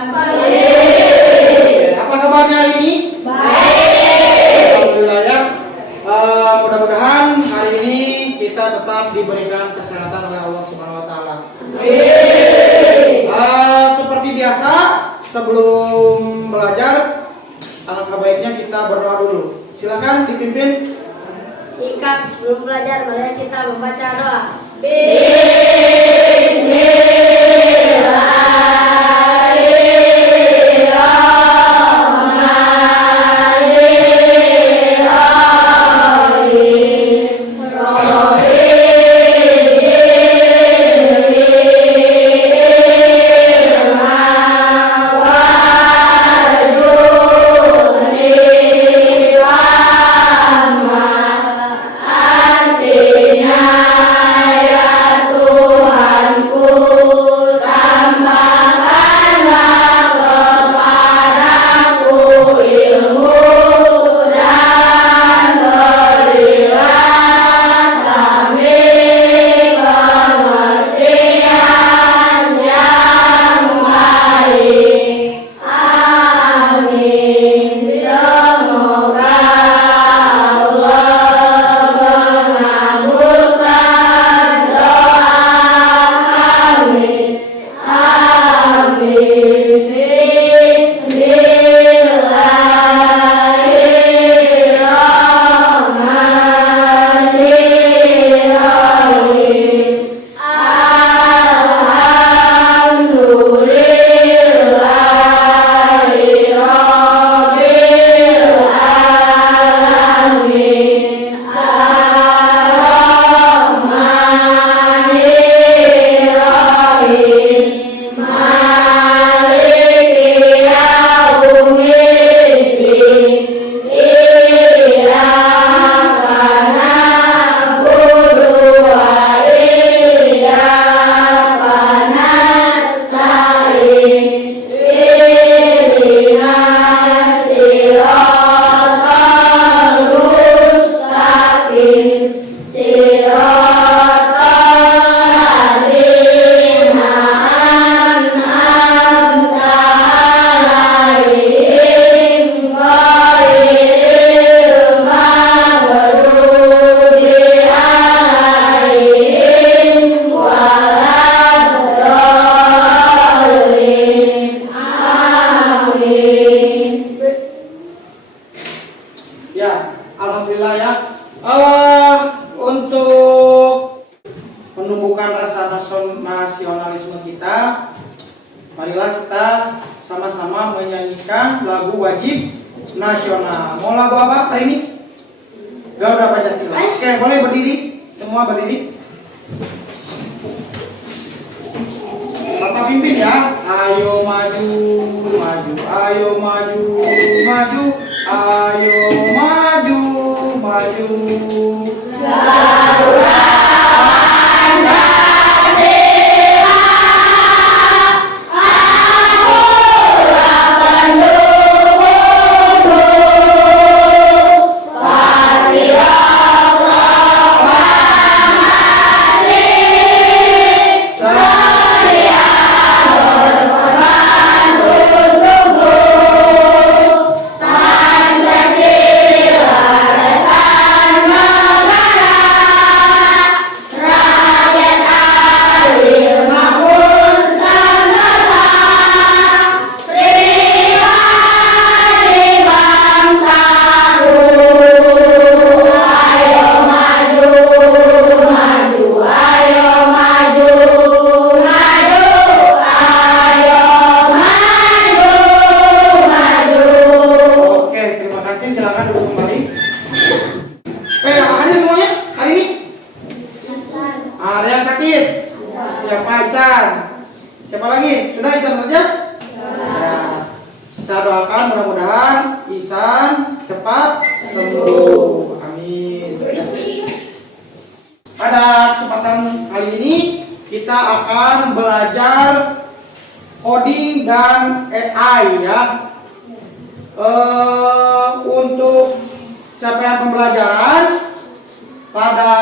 Baik. Apa kabarnya hari ini? Baik. Alhamdulillah ya. Mudah-mudahan hari ini kita tetap diberikan kesehatan oleh Allah Subhanahu Wa Taala. Seperti biasa, sebelum belajar, alangkah baiknya kita berdoa dulu. Silakan dipimpin. Sikap sebelum belajar, mari kita membaca doa. Alhamdulillah ya. Untuk menumbuhkan rasa nasionalisme kita, marilah kita sama-sama menyanyikan lagu wajib nasional. Mau lagu apa hari ini? Garuda Pancasila. Oke, boleh berdiri, semua berdiri. Bapak pimpin ya. Ayo maju, maju, ayo maju, maju, ayo maju, maju. Garuda Pancasila, akulah pendukungmu. Patriot proklamasi, sedia berkorban untukmu. Pancasila dasar negara, rakyat adil makmur sentosa, pribadi bangsaku. Ayo maju, maju, ayo maju, maju, ayo maju, maju. Oke, terima kasih. Silakan duduk kembali. Apa aja semuanya hari ini? Ada yang sakit? Siapa Ihsan? Siapa lagi? Sudah Ihsan kerja? Ya. Kita doakan mudah-mudahan Ihsan cepat sembuh. Amin. Pada kesempatan kali ini kita akan belajar coding dan AI ya. Untuk capaian pembelajaran pada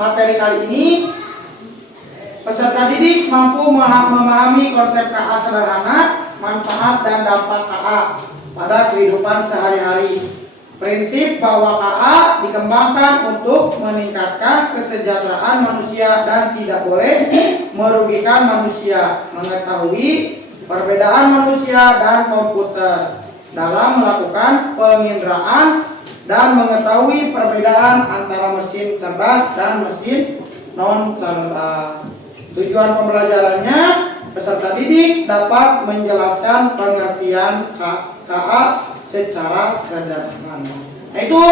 materi kali ini, peserta didik mampu memahami konsep KA sederhana manfaat dan dampak KA pada kehidupan sehari-hari. Prinsip bahwa KA dikembangkan untuk meningkatkan kesejahteraan manusia dan tidak boleh merugikan manusia. Mengetahui perbedaan manusia dan komputer dalam melakukan penginderaan dan mengetahui perbedaan antara mesin cerdas dan mesin non cerdas. Tujuan pembelajarannya, peserta didik dapat menjelaskan pengertian KA secara sederhana. Nah, itu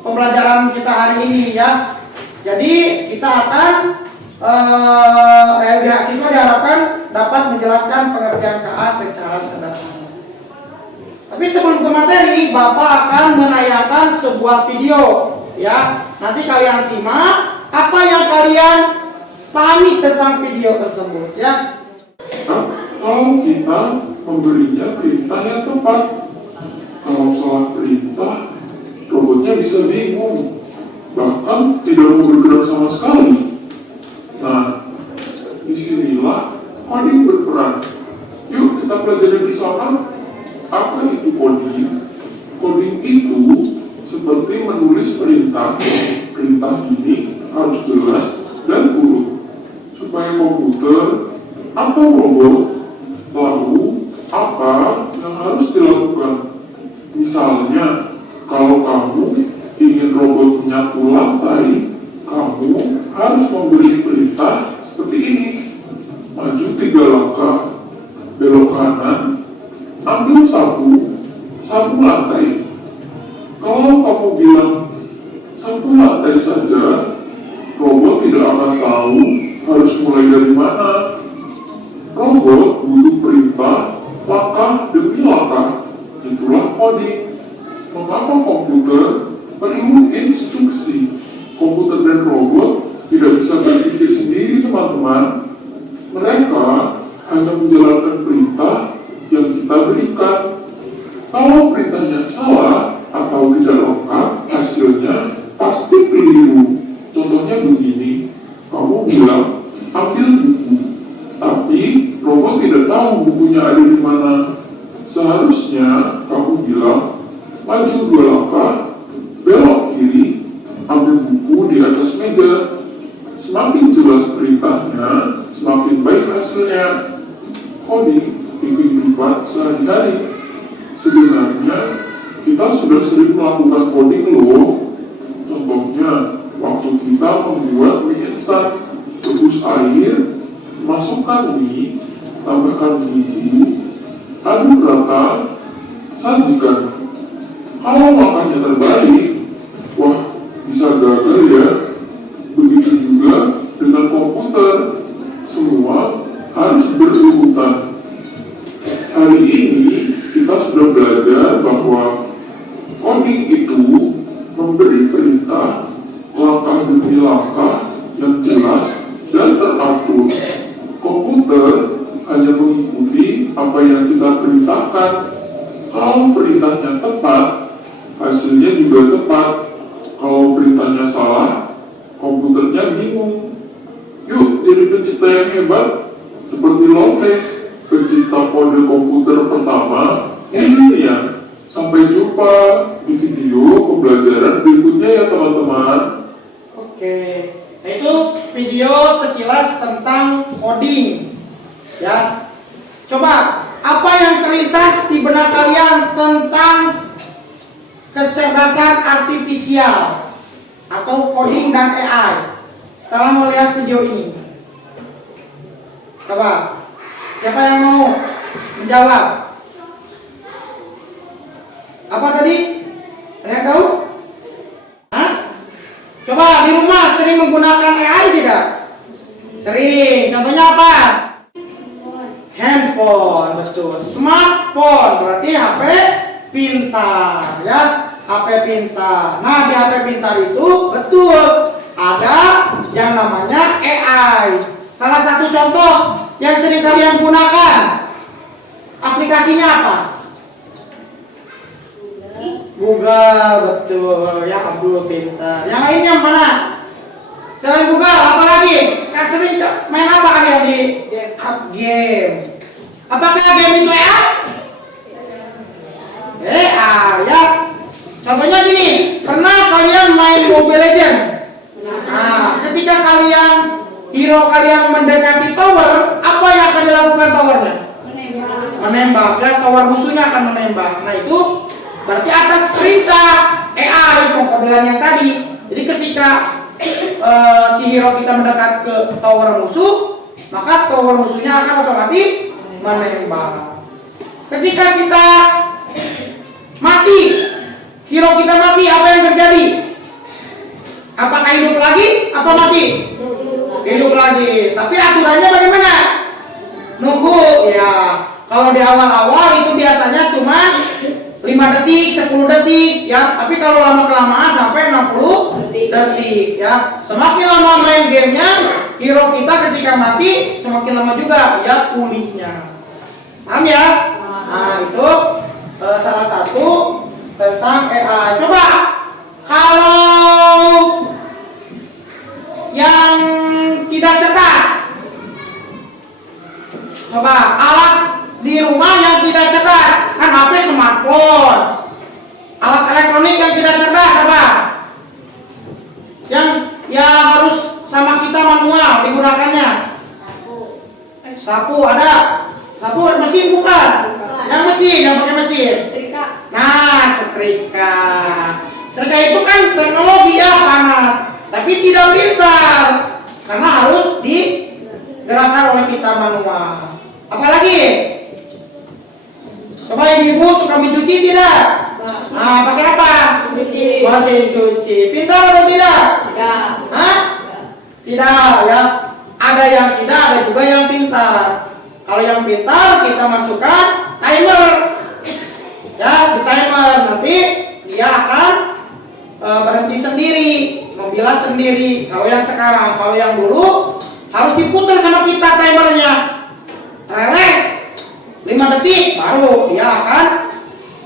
pembelajaran kita hari ini ya. Jadi kita akan siswa diharapkan dapat menjelaskan pengertian KA secara sederhana. Tapi sebelum ke materi, Bapak akan menayangkan sebuah video ya. Nanti kalian simak apa yang kalian pahami tentang video tersebut ya. Kalau kita memberinya perintah yang tepat, kalau salah perintah, robotnya bisa bingung, bahkan tidak mau bergerak sama sekali. Nah, disinilah coding berperan. Yuk kita pelajari bersama. Apa itu coding? Coding itu seperti menulis perintah. Perintah ini harus jelas dan urut, supaya komputer atau robot tahu apa yang harus dilakukan. Misalnya, kalau kamu ingin robot menyapu lantai, kamu harus memberi perintah seperti ini. Maju 3 langkah, belok kanan, ambil sapu lantai. Kalau kamu bilang sapu lantai saja, robot tidak akan tahu harus mulai dari mana. Robot butuh perintah langkah demi langkah. Itulah coding. Mengapa komputer perlu instruksi? Komputer dan robot tidak bisa berpikir sendiri, teman-teman. Mereka hanya menjalankan perintah yang kita berikan. Kalau perintahnya salah atau tidak lengkap, hasilnya pasti keliru. Contohnya begini, kamu bilang ambil buku, tapi robot tidak tahu bukunya ada di mana. Seharusnya kamu bilang maju 2 langkah, belok kiri, ambil buku di atas meja. Semakin jelas perintahnya, semakin baik hasilnya. Coding di kehidupan sehari-hari. Sebenarnya kita sudah sering melakukan coding loh. Contohnya, waktu kita membuat mie instan, rebus air, masukkan mie, tambahkan bumbu, aduk rata, sajikan. Kalau makannya terbalik, wah bisa gagal ya. Begitu juga dengan komputer, semua harus berurutan. Hari ini kita sudah belajar bahwa coding itu memberi perintah langkah demi langkah yang jelas dan teratur. Komputer hanya mengikuti apa yang kita perintahkan. Kalau perintahnya tepat, hasilnya juga tepat. Kalau perintahnya salah, komputernya bingung. Yuk jadi pencipta yang hebat seperti Lovelace, pencipta kode komputer pertama di dunia. Sampai jumpa di video pembelajaran berikutnya ya teman-teman. Oke, itu video sekilas tentang coding ya. Coba, apa yang terlintas di benak kalian tentang kecerdasan artifisial atau coding dan AI setelah melihat video ini? Coba, siapa yang mau menjawab? Apa tadi? Ada yang tahu? Hah? Coba di rumah sering menggunakan AI tidak? Sering. Contohnya apa? Handphone, betul. Smartphone berarti HP pintar, ya. HP pintar. Nah, di HP pintar itu betul ada yang namanya AI. Salah satu contoh yang sering kalian gunakan, aplikasinya apa? Google, betul. Ya, Abdul pintar. Yang lainnya mana? Selain Google, apa lagi? Sering main apa kalian di game? Apakah game itu EA? Ya. Contohnya gini, pernah kalian main Mobile Legend? Nah, ketika hero kalian mendekati tower, apa yang akan dilakukan towernya? Menembak. Ya, tower musuhnya akan menembak. Nah, itu berarti atas perintah EA itu pengkodean yang tadi. Jadi ketika si hero kita mendekat ke tower musuh, maka tower musuhnya akan otomatis menembak. Ketika kita mati, hero kita mati, apa yang terjadi? Apakah hidup lagi? Apa mati? Hidup lagi. Tapi aturannya bagaimana? Nunggu ya. Kalau di awal-awal itu biasanya cuma 5 detik, 10 detik ya. Tapi kalau lama-kelamaan sampai 60 detik ya. Semakin lama main gamenya, hero kita ketika mati semakin lama juga ya pulihnya. Paham ya? Nah, itu salah satu tentang AI. Coba kalau yang tidak cerdas, coba alat di rumah yang tidak cerdas, kan HP, smartphone, alat elektronik yang tidak cerdas apa? Yang harus sama kita manual digunakannya. Sapu ada. Sapu mesin bukan? Yang mesin, yang pakai mesin. Nah, setrika. Setrika itu kan teknologi ya, panas, tapi tidak pintar karena harus digerakkan oleh kita manual. Apalagi? Coba ibu suka mencuci tidak? Nah, pakai apa? Mesin cuci. Pintar atau tidak? Hah? Tidak ya. Ada yang tidak, ada juga yang pintar. Kalau yang pintar kita masukkan timer. Ya, di timer nanti dia akan berhenti sendiri, membilas sendiri. Kalau yang sekarang, kalau yang dulu harus diputar sama kita timernya. Relek 5 detik baru dia akan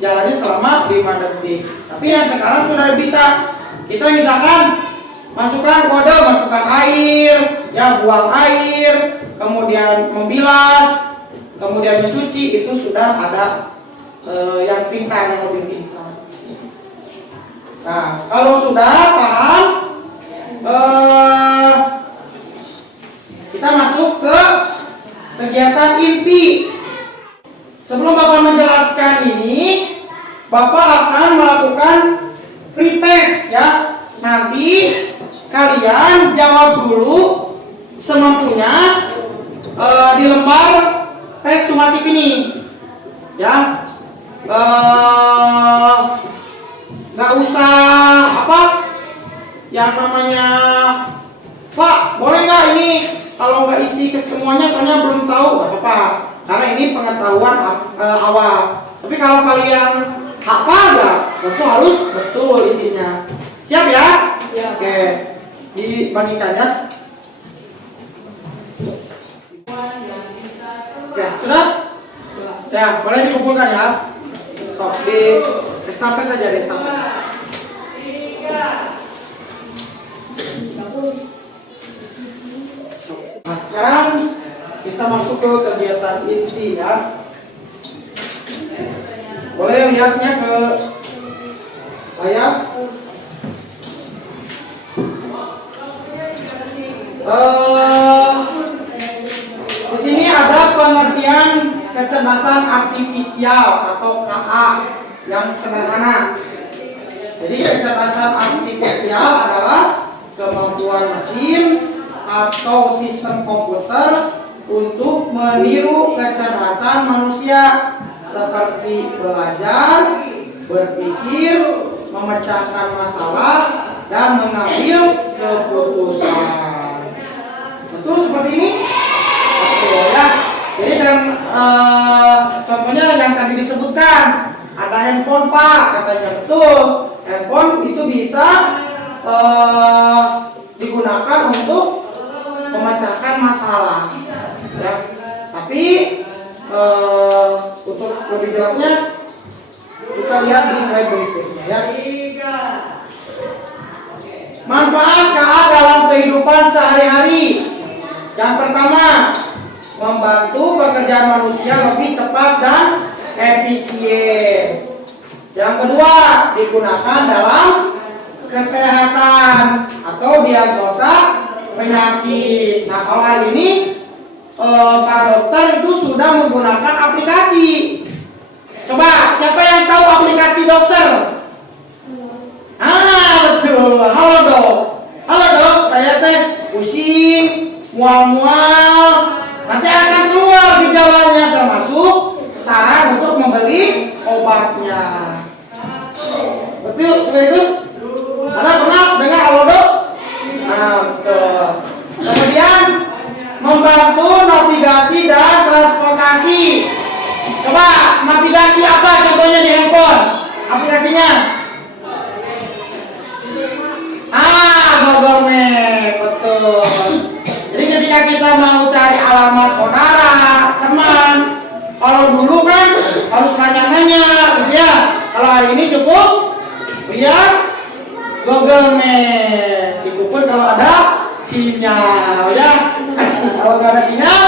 jalannya selama 5 detik. Tapi yang sekarang sudah bisa. Kita misalkan masukkan kode, masukkan air, ya buang air, kemudian membilas, kemudian mencuci, itu sudah ada yang pintar, yang lebih pintar. Nah, kalau sudah paham, kita masuk ke kegiatan inti. Sebelum Bapak menjelaskan ini, Bapak akan melakukan pretest ya. Nanti kalian jawab dulu semampunya di lembar tes sumatif ini. Ya. Nggak usah apa yang namanya, Pak, boleh nggak ini kalau nggak isi ke semuanya soalnya belum tahu, nggak apa-apa, karena ini pengetahuan awal. Tapi kalau kalian hafal ya, tentu harus betul isinya. Siap ya? Siap. Oke, dibagikan ya. Ya, sudah? Ya, boleh dikumpulkan ya. Sok, di estafet saja, di estafet. Nah, sekarang kita masuk ke kegiatan inti ya. Boleh lihatnya ke layar. Di sini ada pengertian kecerdasan artifisial atau KA yang sederhana. Jadi kecerdasan artifisial adalah kemampuan mesin atau sistem komputer untuk meniru kecerdasan manusia seperti belajar, berpikir, memecahkan masalah, dan mengambil keputusan. Betul seperti ini? Oke ya. Jadi dan contohnya yang tadi disebutkan, ada handphone Pak, katanya betul. Handphone itu bisa digunakan untuk memecahkan masalah. Ya. Tapi untuk lebih jelasnya kita lihat di slide berikutnya ya. Manfaat KA dalam kehidupan sehari-hari. Yang pertama, membantu pekerjaan pekerjaan manusia lebih cepat dan efisien. Yang kedua, digunakan dalam kesehatan atau diagnosa penyakit. Nah, kalau hari ini para dokter itu sudah menggunakan aplikasi. Coba, siapa yang tahu aplikasi dokter? Betul. Halo dok. Halo dok, saya teh pusing, mual-mual. Nanti akan keluar gejalanya, termasuk saran untuk membeli obatnya. Betul, seperti itu? Anda pernah dengar halo dok? Nah, betul. Kemudian membantu navigasi dan transportasi. Coba navigasi apa contohnya di handphone? Aplikasinya? Google Map, betul. Jadi ketika kita mau cari alamat saudara, teman, kalau dulu kan harus nanya-nanya, gitu ya. Kalau hari ini cukup lihat Google Map. Itu pun kalau ada sinyal, ya. Kalau nggak ada sinyal,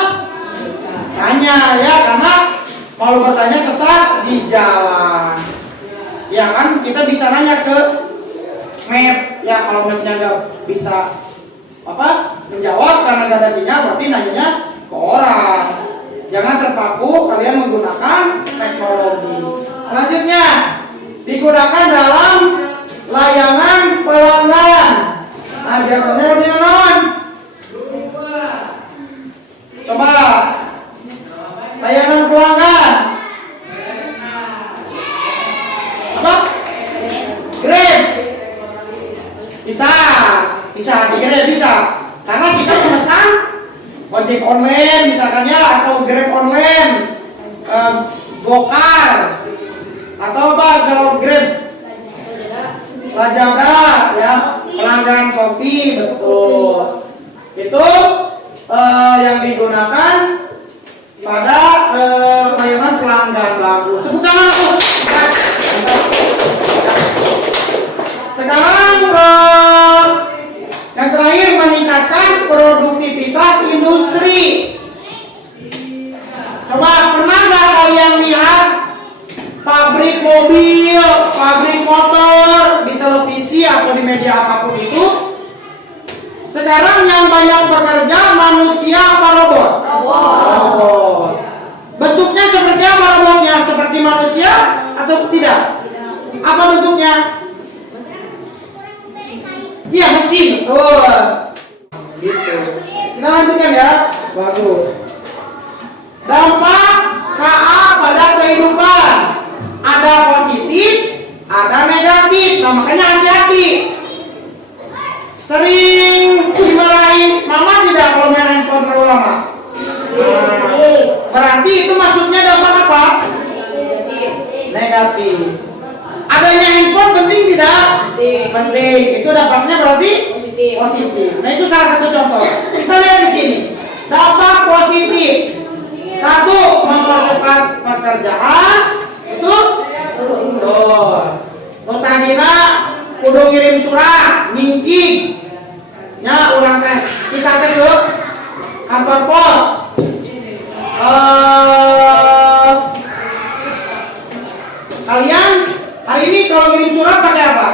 tanya ya, karena kalau bertanya sesat di jalan. Ya kan kita bisa nanya ke map, ya kalau mapnya nggak bisa menjawab karena nggak ada sinyal, berarti nanyanya ke orang. Jangan terpaku kalian menggunakan teknologi. Selanjutnya digunakan dalam layanan pelanggan. Nah, biasanya lebih non. Coba layanan pelanggan. Apa? Grab. Bisa di Grab bisa. Karena kita memesan ojek online misalkan ya, atau Grab online, Gokar, atau apa kalau Grab Lazada ya, pelanggan Shopee, betul. Itu yang digunakan pada layanan pelanggan bagus. Sebutkan langsung. Sekarang yang terakhir, meningkatkan produktivitas industri. Coba pernah nggak kalian lihat pabrik mobil, pabrik motor di televisi atau di media apapun itu? Sekarang yang banyak bekerja manusia apa robot? Robot. Bentuknya seperti apa robotnya? Seperti manusia atau tidak? Apa bentuknya? Iya, mesin. Gitu. Kita lanjutkan ya. Bagus. Dampak KA pada kehidupan. Ada positif, ada negatif. Nah, makanya hati-hati. Sering dimarahin mama tidak kalau main handphone terlalu lama? Berarti itu maksudnya dampak apa? Negatif. Adanya handphone penting tidak? Penting. Itu dampaknya berarti positif. Nah, itu salah satu contoh. Kita lihat di sini. Dampak positif. Satu, mempercepat pekerjaan. Itu tadina kudu ngirim surat, ngingking. Nya urang teh kita teh ke kantor pos. Kalian hari ini kalau ngirim surat pakai apa?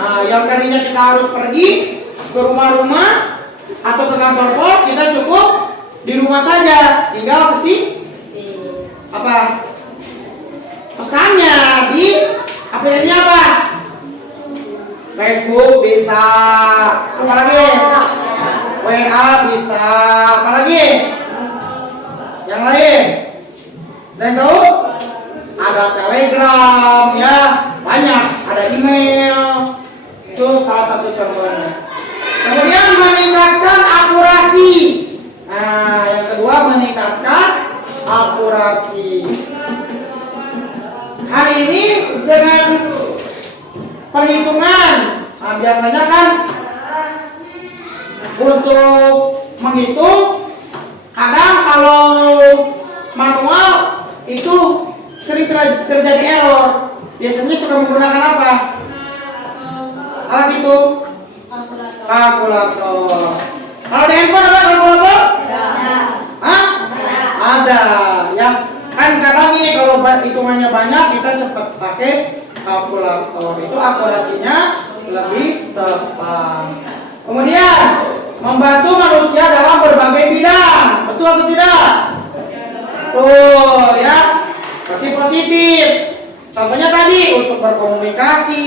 Nah, yang tadinya kita harus pergi ke rumah-rumah atau ke kantor pos, kita cukup di rumah saja, tinggal ketik apa pesannya di aplikasinya apa? Facebook bisa, apa lagi? WA bisa, apa lagi? Yang lain? Dan tahu? Ada Telegram ya, banyak, ada email. Itu salah satu contohnya. Kemudian meningkatkan akurasi. Nah, yang kedua meningkatkan akurasi. Hari ini dengan perhitungan, nah, biasanya kan untuk menghitung, kadang kalau manual itu sering terjadi error. Biasanya suka menggunakan apa? Alat itu? Kalkulator. Kalau di handphone ada kalkulator? Hah? Ada. kita cepat pakai kalkulator, itu akurasinya lebih tepat. Kemudian membantu manusia dalam berbagai bidang, betul atau tidak? Betul ya, berarti positif. Contohnya tadi untuk berkomunikasi,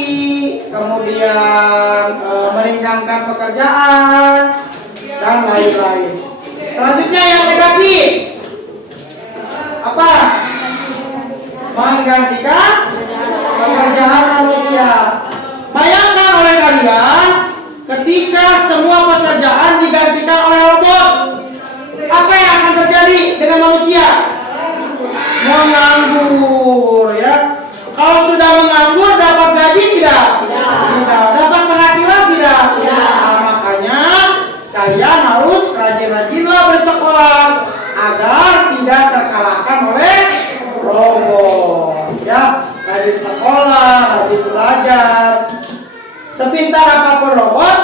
kemudian meringankan pekerjaan dan lain-lain. Selanjutnya yang negatif apa? Menggantikan pekerjaan manusia. Bayangkan oleh kalian ketika semua pekerjaan digantikan oleh robot, apa yang akan terjadi dengan manusia? Menganggur ya. Kalau sudah menganggur dapat gaji tidak? Tidak. Dapat penghasilan tidak? Nah, makanya kalian harus rajin-rajinlah bersekolah agar tidak terkalahkan oleh robot. Ya, rajin sekolah, rajin belajar. Sepintar apapun robot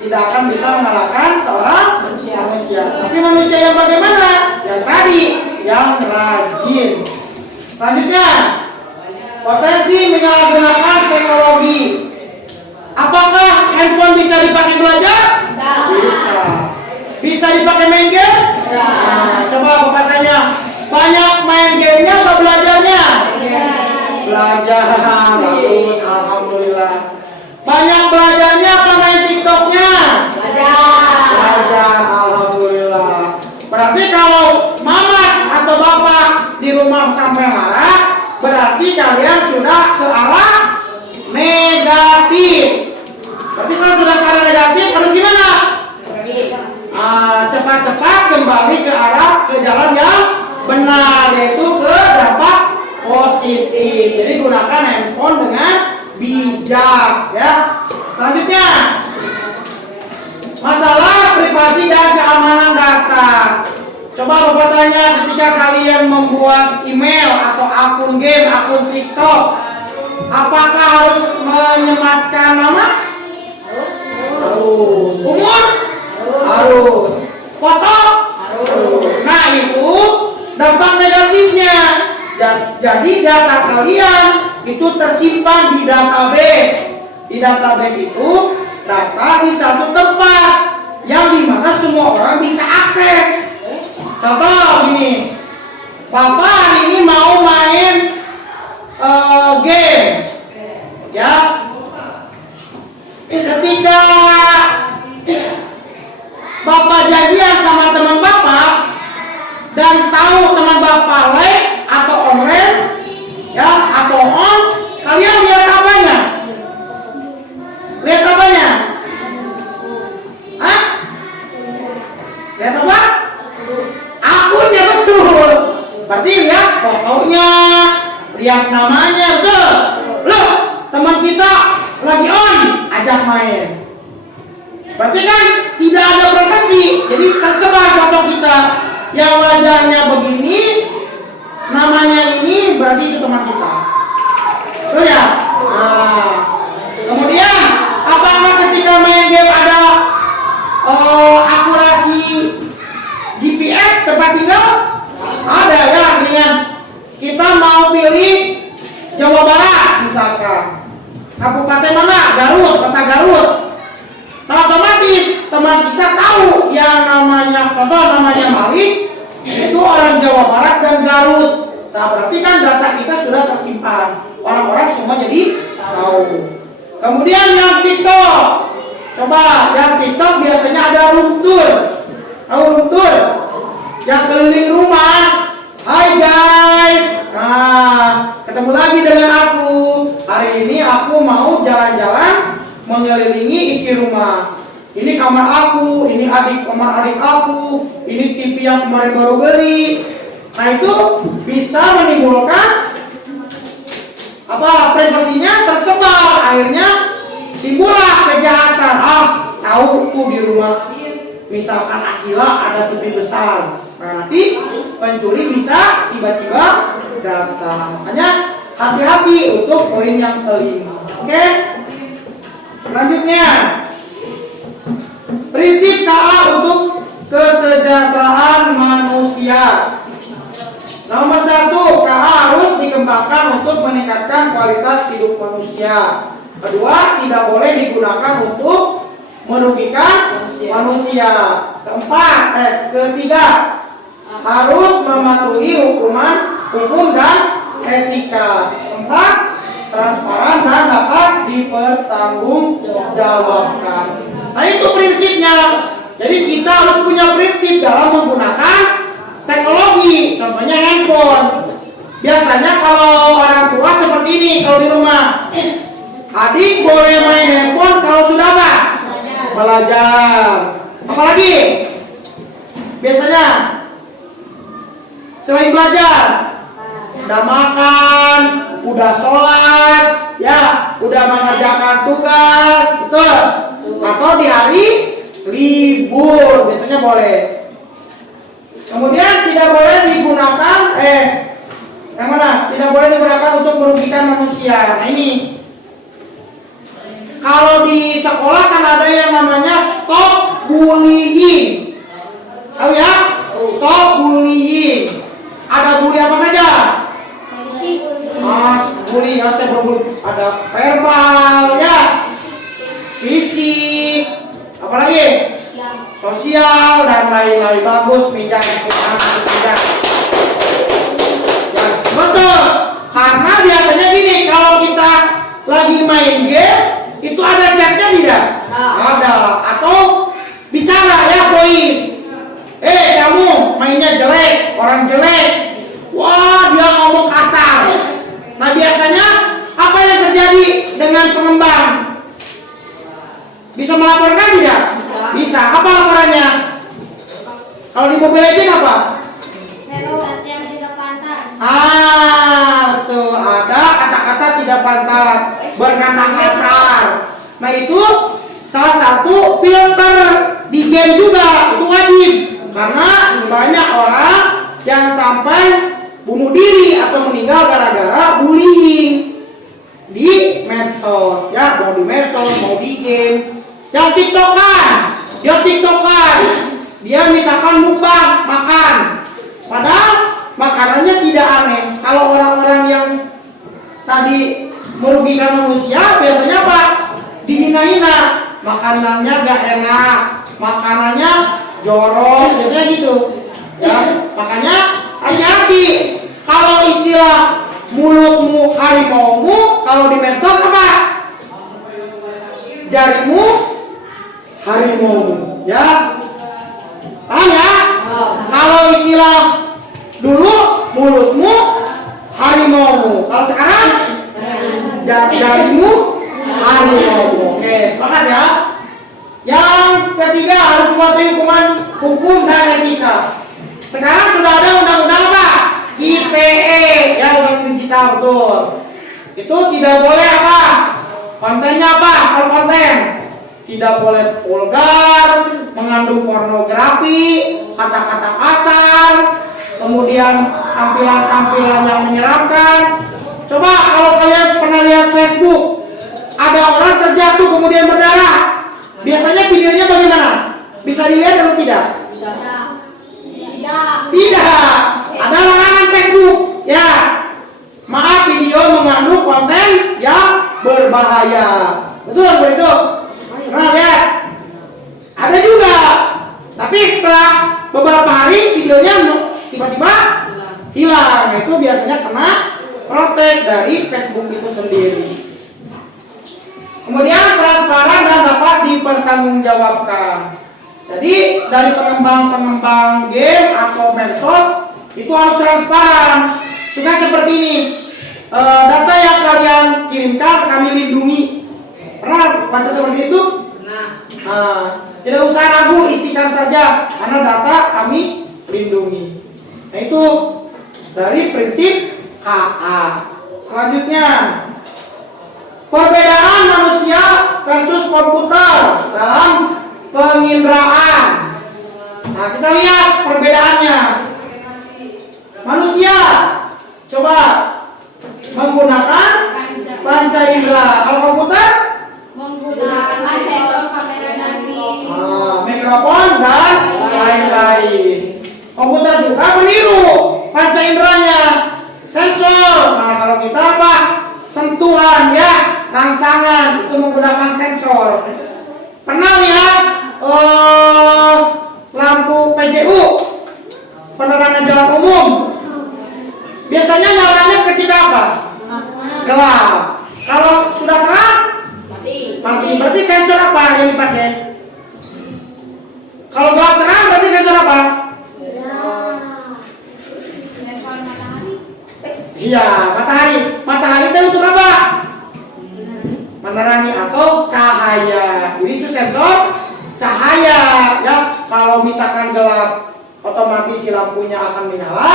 tidak akan bisa mengalahkan seorang manusia. Tapi manusia yang bagaimana? Yang tadi, yang rajin. Selanjutnya, potensi menyalahgunakan teknologi. Apakah handphone bisa dipakai belajar? Bisa. Bisa dipakai main game? Bisa. Nah, coba Bapak tanya, banyak main gamenya atau belajarnya? Belajar. Bagus, alhamdulillah. Banyak belajarnya apa main TikToknya? Belajar, alhamdulillah. Berarti kalau mamas atau bapak di rumah sampai marah, berarti kalian sudah ke arah negatif. Berarti kalau sudah ke arah negatif harus gimana? Cepat-cepat kembali ke arah ke jalan yang benar, yaitu ke dampak positif. Jadi gunakan handphone dengan bijak ya. Selanjutnya, masalah privasi dan keamanan data. Coba Bapak tanya, ketika kalian membuat email atau akun game, akun TikTok, apakah harus menyematkan nama? Harus. Umur? Harus. Foto? Harus. Nah, itu dampak negatifnya. Jadi data kalian itu tersimpan di database. Di database itu data di satu tempat yang dimana semua orang bisa akses. Contoh gini, Bapak hari ini mau main game, ya. Ketika Bapak janjian sama teman Bapak dan tahu teman Bapak like atau online, ya, atau on, kalian lihat apanya? Lihat apanya? Hah? Lihat apa? Akunnya, betul. Berarti lihat fotonya, lihat namanya, betul. Loh, teman kita lagi on, ajak main. Berarti kan tidak ada privasi. Jadi tersebar foto kita yang wajahnya begini, namanya ini, berarti itu teman kita. Betul ya? Nah, kemudian apakah ketika main game ada akurasi GPS tempat tinggal? Ada ya, dengan kita mau pilih Jawa Barat misalkan, kabupaten mana? Garut, kota Garut. Nah, otomatis teman kita tahu yang namanya, contoh namanya Malik, itu orang Jawa Barat dan Garut. Nah, berarti kan data kita sudah tersimpan, orang-orang semua jadi tahu. Kemudian yang TikTok, coba yang TikTok biasanya ada room tour. Tahu room tour? Yang keliling rumah. Hai guys, nah ketemu lagi dengan aku. Hari ini aku mau jalan-jalan mengelilingi isi rumah. Ini kamar aku, ini kamar adik aku, ini TV yang kemarin baru beli. Nah, itu bisa menimbulkan privasinya tersebar, akhirnya timbullah kejahatan. Tahu tuh di rumah misalkan Asila ada TV besar. Nah, nanti pencuri bisa tiba-tiba datang. Makanya hati-hati untuk poin yang kelima. Oke? Selanjutnya, prinsip KA untuk kesejahteraan manusia. Nomor 1, KA harus dikembangkan dikembangkan untuk meningkatkan kualitas hidup manusia. Kedua, tidak boleh digunakan untuk merugikan manusia. Ketiga, harus mematuhi hukum dan etika. Keempat, transparan dan dapat dipertanggungjawabkan. Nah, itu prinsipnya. Jadi kita harus punya prinsip dalam menggunakan teknologi. Contohnya handphone. Biasanya kalau orang tua seperti ini kalau di rumah, adik boleh main handphone kalau sudah apa? Belajar. Apalagi? Biasanya selain belajar, udah makan, udah sholat, ya, udah mengerjakan tugas, betul. Atau di hari libur, biasanya boleh. Kemudian tidak boleh digunakan, yang mana? Tidak boleh digunakan untuk merugikan manusia. Nah ini, kalau di sekolah kan ada yang namanya stop bullying. Tahu ya? Stop bullying. Ada bully apa saja? Bully, ya, saya berbully. Ada verbal, ya, fisik, apalagi? Sosial dan lain-lain. Bagus, pinjam. Ya, betul. Karena biasanya gini, kalau kita lagi main game, itu ada chatnya tidak? Ada. Atau bicara, ya, voice. Kamu mainnya jelek, orang jelek. Wah, dia ngomong kasar. Nah, biasanya apa yang terjadi dengan pengembang? Bisa melaporkan tidak? Bisa. Apa laporannya? Kalau di Mobile Legends apa? Yang tidak pantas. Betul. Ada kata-kata tidak pantas, berkata kasar. Nah, itu salah satu filter di game juga. Itu wajib. Karena banyak orang yang sampai bunuh diri atau meninggal gara-gara bullying di medsos, ya, mau di medsos, mau di game. Yang tiktokan, dia misalkan mukbang makan, padahal makanannya tidak aneh. Kalau orang-orang yang tadi merugikan manusia, biasanya apa? Dihina-hina, makanannya gak enak, makanannya jorok, biasanya gitu. Ya, makanya hati-hati. Kalau istilah mulutmu harimaumu, kalau di medsos apa? Jarimu harimaumu, ya. Paham ya? Kalau istilah dulu mulutmu harimaumu, kalau sekarang jarimu harimaumu. Oke, sepakat ya? Yang ketiga, harus mematuhi hukum dan etika. Sekarang sudah ada undang-undang apa? ITE, ya, undang digital, betul. Itu tidak boleh apa? Kontennya apa? Kalau konten tidak boleh vulgar, mengandung pornografi, kata-kata kasar, kemudian tampilan-tampilan yang menyeramkan. Coba kalau kalian pernah lihat Facebook, ada orang terjatuh kemudian berdarah. Biasanya videonya bagaimana? Bisa dilihat atau tidak? Bisa. Tidak. Ada larangan Facebook. Ya. Maaf, video mengandung konten yang berbahaya. Betul begitu? Pernah lihat? Ada juga. Tapi setelah beberapa hari videonya tiba-tiba hilang. Itu biasanya kena protek dari Facebook itu sendiri. Kemudian transparan dan dapat dipertanggungjawabkan. Jadi dari pengembang game atau medsos itu harus transparan. Suka seperti ini, data yang kalian kirimkan kami lindungi. Pernah baca seperti itu? Tidak usah ragu, isikan saja karena data kami lindungi. Nah, itu dari prinsip HA. Selanjutnya, perbedaan manusia versus komputer dalam penginderaan. Nah, kita lihat perbedaannya. Manusia coba menggunakan panca indera. Kalau komputer Menggunakan sensor, kamera, dan mikrofon dan lain-lain. Komputer juga meniru panca inderanya, sensor. Nah, sentuhan ya, rangsangan itu menggunakan sensor. Pernah lihat lampu PJU, penerangan jalan umum? Biasanya nyalanya ketika apa? Gelap. Kalau sudah terang, mati. Berarti sensor apa yang dipakai? Kalau gelap terang berarti sensor apa? Iya, matahari. Matahari itu untuk apa? Menerangi atau cahaya. Jadi itu sensor cahaya ya. Kalau misalkan gelap, otomatis si lampunya akan menyala.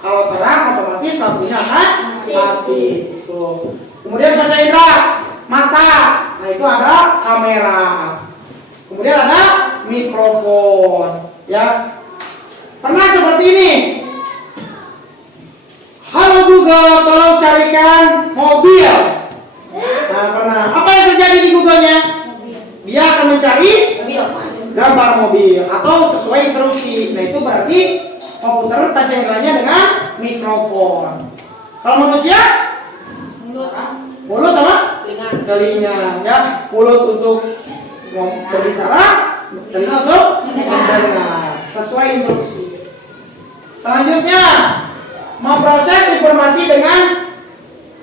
Kalau terang, otomatis lampunya akan mati. Tuh. Kemudian panca indera, mata. Nah itu ada kamera. Kemudian ada mikrofon. Ya. Pernah seperti ini. Halo Google, tolong carikan mobil. Nah, pernah. Apa yang terjadi di Google-nya? Dia akan mencari gambar mobil atau sesuai instruksi. Nah, itu berarti komputer panca inderanya dengan mikrofon. Kalau manusia? Mulut sama telinga. Ya, mulut untuk berbicara, telinga untuk mendengar. Sesuai instruksi. Selanjutnya, memproses informasi dengan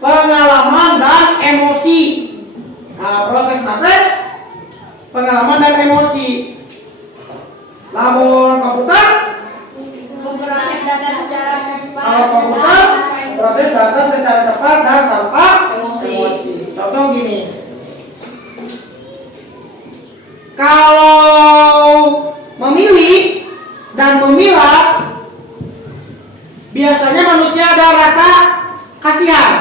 pengalaman dan emosi. Nah, proses nanti pengalaman dan emosi. Namun komputer, Memproses data secara cepat. kalau komputer proses data secara cepat dan tanpa Emosi. Contoh gini, kalau memilih dan memilah, biasanya manusia ada rasa kasihan.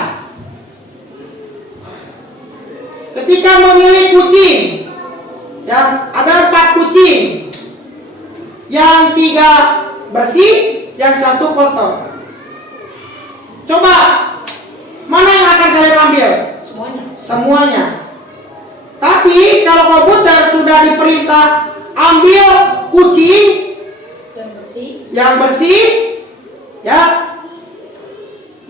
Ketika memilih kucing, ya ada 4 kucing, yang 3 bersih, yang 1 kotor. Coba, mana yang akan kalian ambil? Semuanya. Tapi kalau komputer sudah diperintah ambil kucing yang bersih, ya,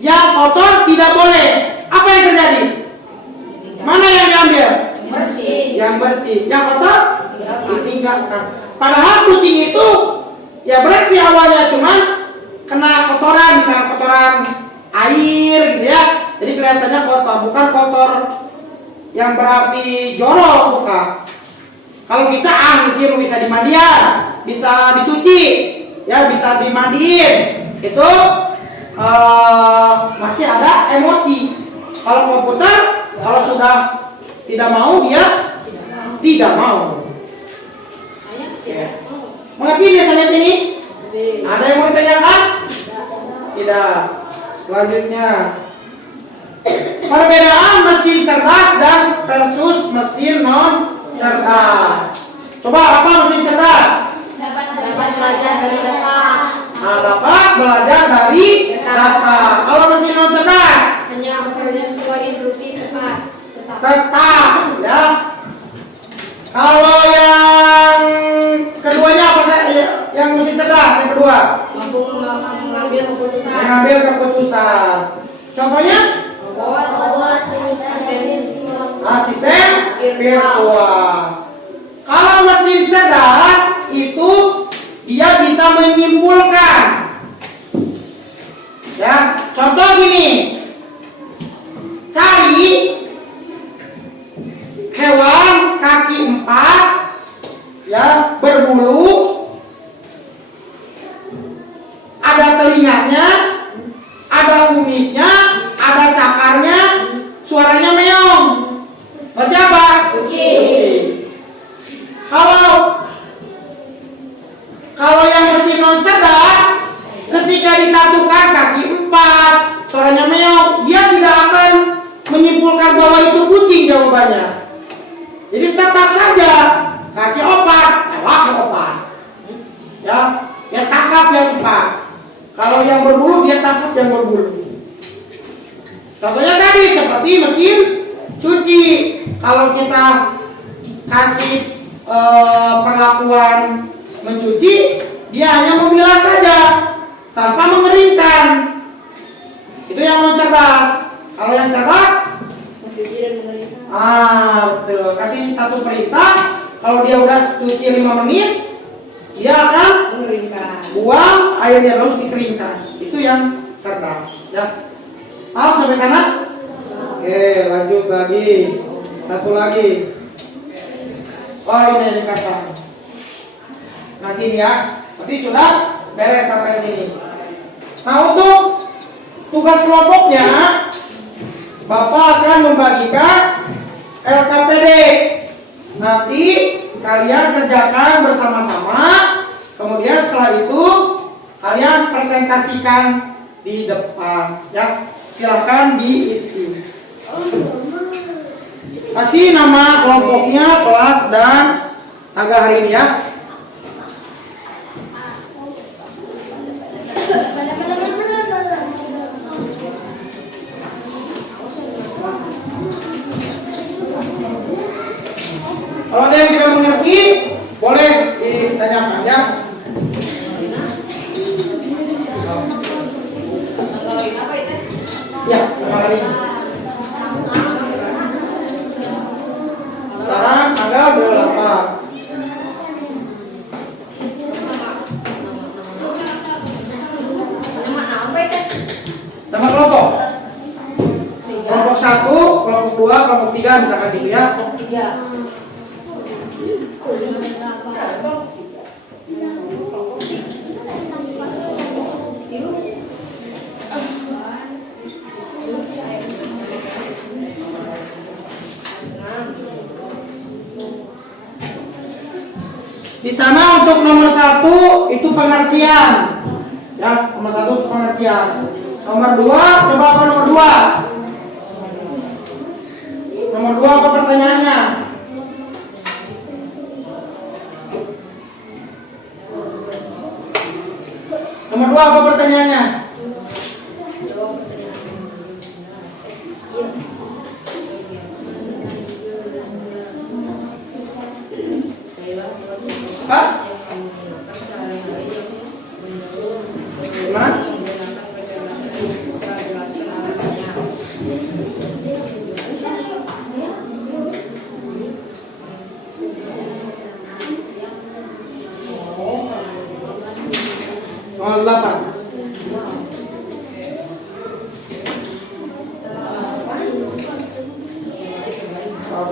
yang kotor tidak boleh. Apa yang terjadi? Mana yang diambil? Yang bersih. Yang kotor ditinggalkan. Padahal kucing itu ya bersih awalnya, cuman kena kotoran, misalnya kotoran air gitu ya. Jadi kelihatannya kotor, bukan kotor yang berarti jorok, bukan. Kalau kita mikir bisa dimandiin, bisa dicuci, ya bisa dimandiin, itu masih ada emosi. Kalau komputer, kalau sudah tidak mau, dia tidak mau. Ya. Mengerti biasanya sini? Ada yang mau ditanyakan? Tidak. Selanjutnya, perbedaan mesin cerdas dan versus mesin non cerdas. Coba apa mesin cerdas? Dapat belajar dari data. Nah, dapat belajar dari data. Kalau mesin non cerdas, Hanya bekerja sesuai instruksi tepat. tetap, ya. Kalau yang keduanya apa saja? Yang mesin cerdas yang kedua? Mampu mengambil keputusan. Mengambil keputusan. Contohnya? Asisten virtual. Kalau mesin cerdas itu dia bisa menyimpulkan. Ya, contoh gini. Cari hewan kaki 4 ya, berbulu, ada telinganya, ada kumisnya, ada cakarnya, suaranya meong. Berarti apa? Kucing. Kalau yang mesin non cerdas, ketika disatukan kaki 4, suaranya meong, dia tidak akan menyimpulkan bahwa itu kucing jawabannya. Jadi tetap saja kaki 4, kaki 4. Ya, dia tangkap yang 4. Kalau yang berbulu dia tangkap yang berbulu. Contohnya tadi seperti mesin cuci. Kalau kita kasih perlakuan mencuci, dia hanya memilah saja tanpa mengeringkan. Itu yang non cerdas. Kalau yang cerdas Nah, betul. Kasih satu perintah, kalau dia udah cuci 5 menit, dia akan Mengeringkan. buang airnya terus dikeringkan. Itu yang cerdas, ya. Paham sampai sana? Oke, lanjut lagi. Satu lagi. Oh, ini kasar. Nah, gini ya. Berarti sudah beres sampai sini. Nah, untuk tugas kelompoknya, Bapak akan membagikan LKPD. Nanti kalian kerjakan bersama-sama. Kemudian setelah itu kalian presentasikan di depan, ya. Silakan diisi. Kasih nama kelompoknya, kelas dan tanggal hari ini, ya. Kalau ada yang tidak mengerti, boleh ditanyakan, ya. Ya, tanggal hari ini. Sekarang tanggal 28. Sama kelompok. Kelompok 1, kelompok 2, kelompok 3 misalkan gitu, ya. Di sana untuk nomor 1 itu pengertian, ya. Nomor 1 itu pengertian. Nomor 2, coba apa nomor 2? Nomor 2 apa pertanyaannya? Nomor 2 apa pertanyaannya? Hah? Gimana? Nomor 8.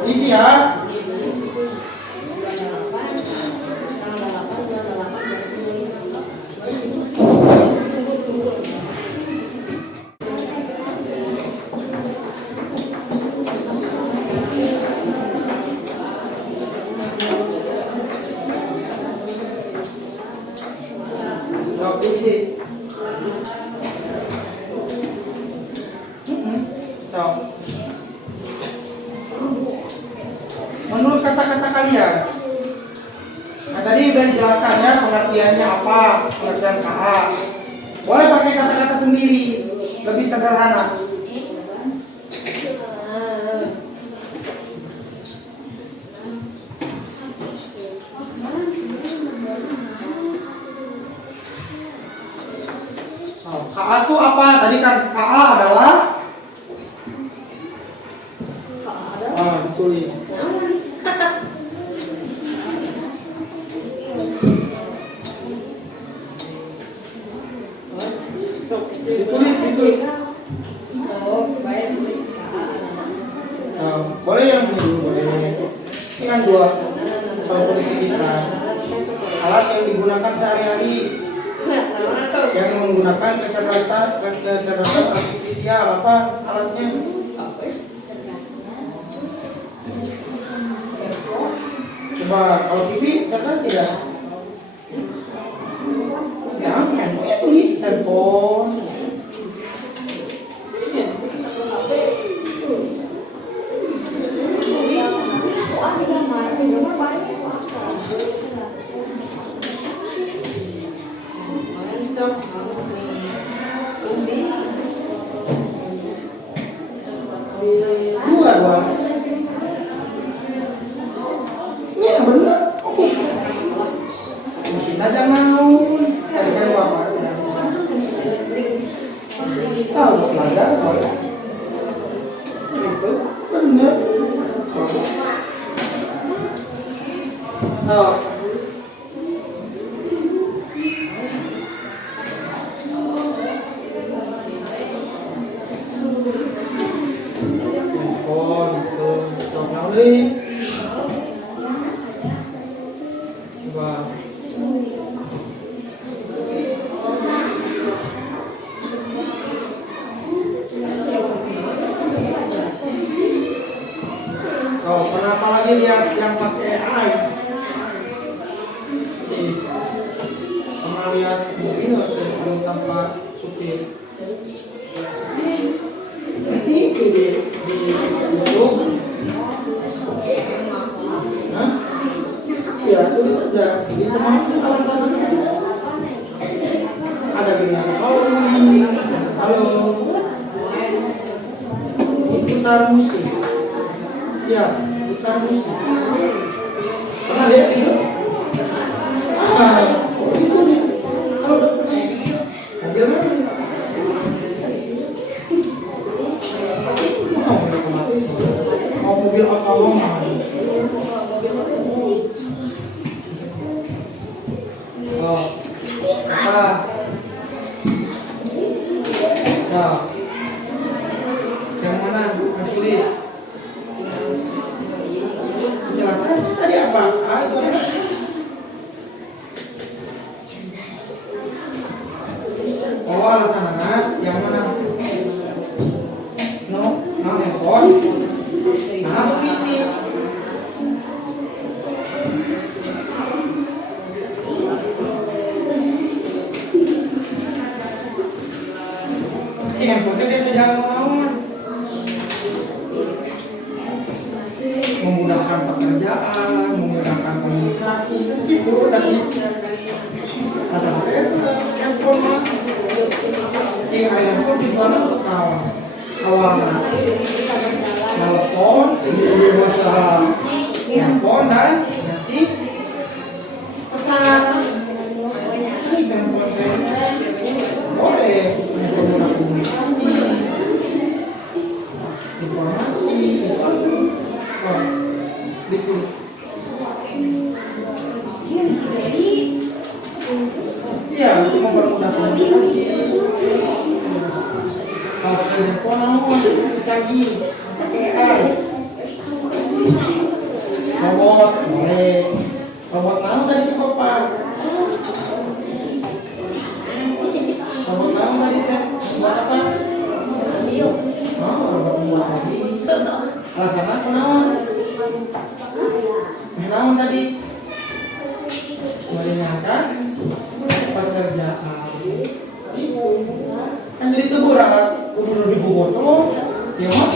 Isi ya. Menurut kata-kata kalian, nah tadi udah dijelaskan ya pengertiannya apa, pengertian KA. Boleh pakai kata-kata sendiri, lebih sederhana. KA itu apa? Tadi kan KA adalah tulis. Ditulis. Boleh yang ini boleh. Ini kan dua tulis kita. Alat yang digunakan sehari-hari. Yang menggunakan kecerdasan artifisial, apa alatnya? Coba kalau TV cerdas ya? Jangan, tulis handphone. Dua. Ya benar. Mungkin aja mau. Kan bapak. Tahu belajar kalau itu benar. So. Kenapa lagi yang pakai AI? Pernah lihat mobil yang tanpa supir? Nanti itu di YouTube. Hah? Iya, tulis aja. Di pemahaman alasan ada dengan halo, gitar musik. Siap, gitar musik. Pernah lihat itu? Itu kalau mobil apa sih? Mau mobil otonom? Oh, apa? Nah, yang mana? Yang tulis? Jelasan tadi apa? Itu ada. Oh, alasan yang mana? No handphone. Nah, ini. Handphone dia sedang memudahkan pekerjaan, memudahkan komunikasi, itu tadi asal handphone mah handphone di mana awalnya telepon, masalah handphone dan ngasih pesan. Handphone boleh memudahkan komunikasi, informasi, iya, untuk mempermudah komunikasi. Kalau telepon canggih, pakai AI. Robot, boleh. Robot mana tadi apa? Robot mana tadi buat apa? Oh, robot buat tadi. Alasan apa naon? Naon tadi? Meringankan pekerjaan. Itu kan jadi teguran, gubernur di Bogor, ya mah,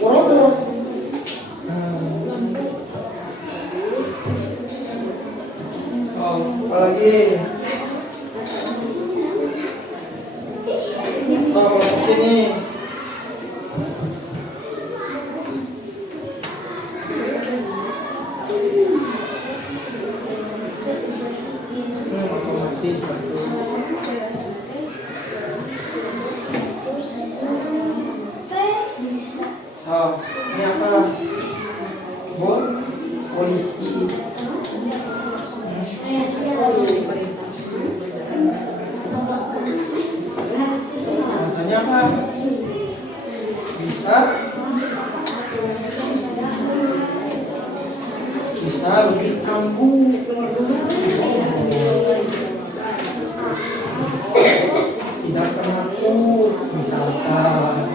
robot. Oh, apalagi? Oh, sini. Oh, ini apa? Polisi. Rasanya apa? Bisa lebih kambuh. Tidak penakut, misalkan.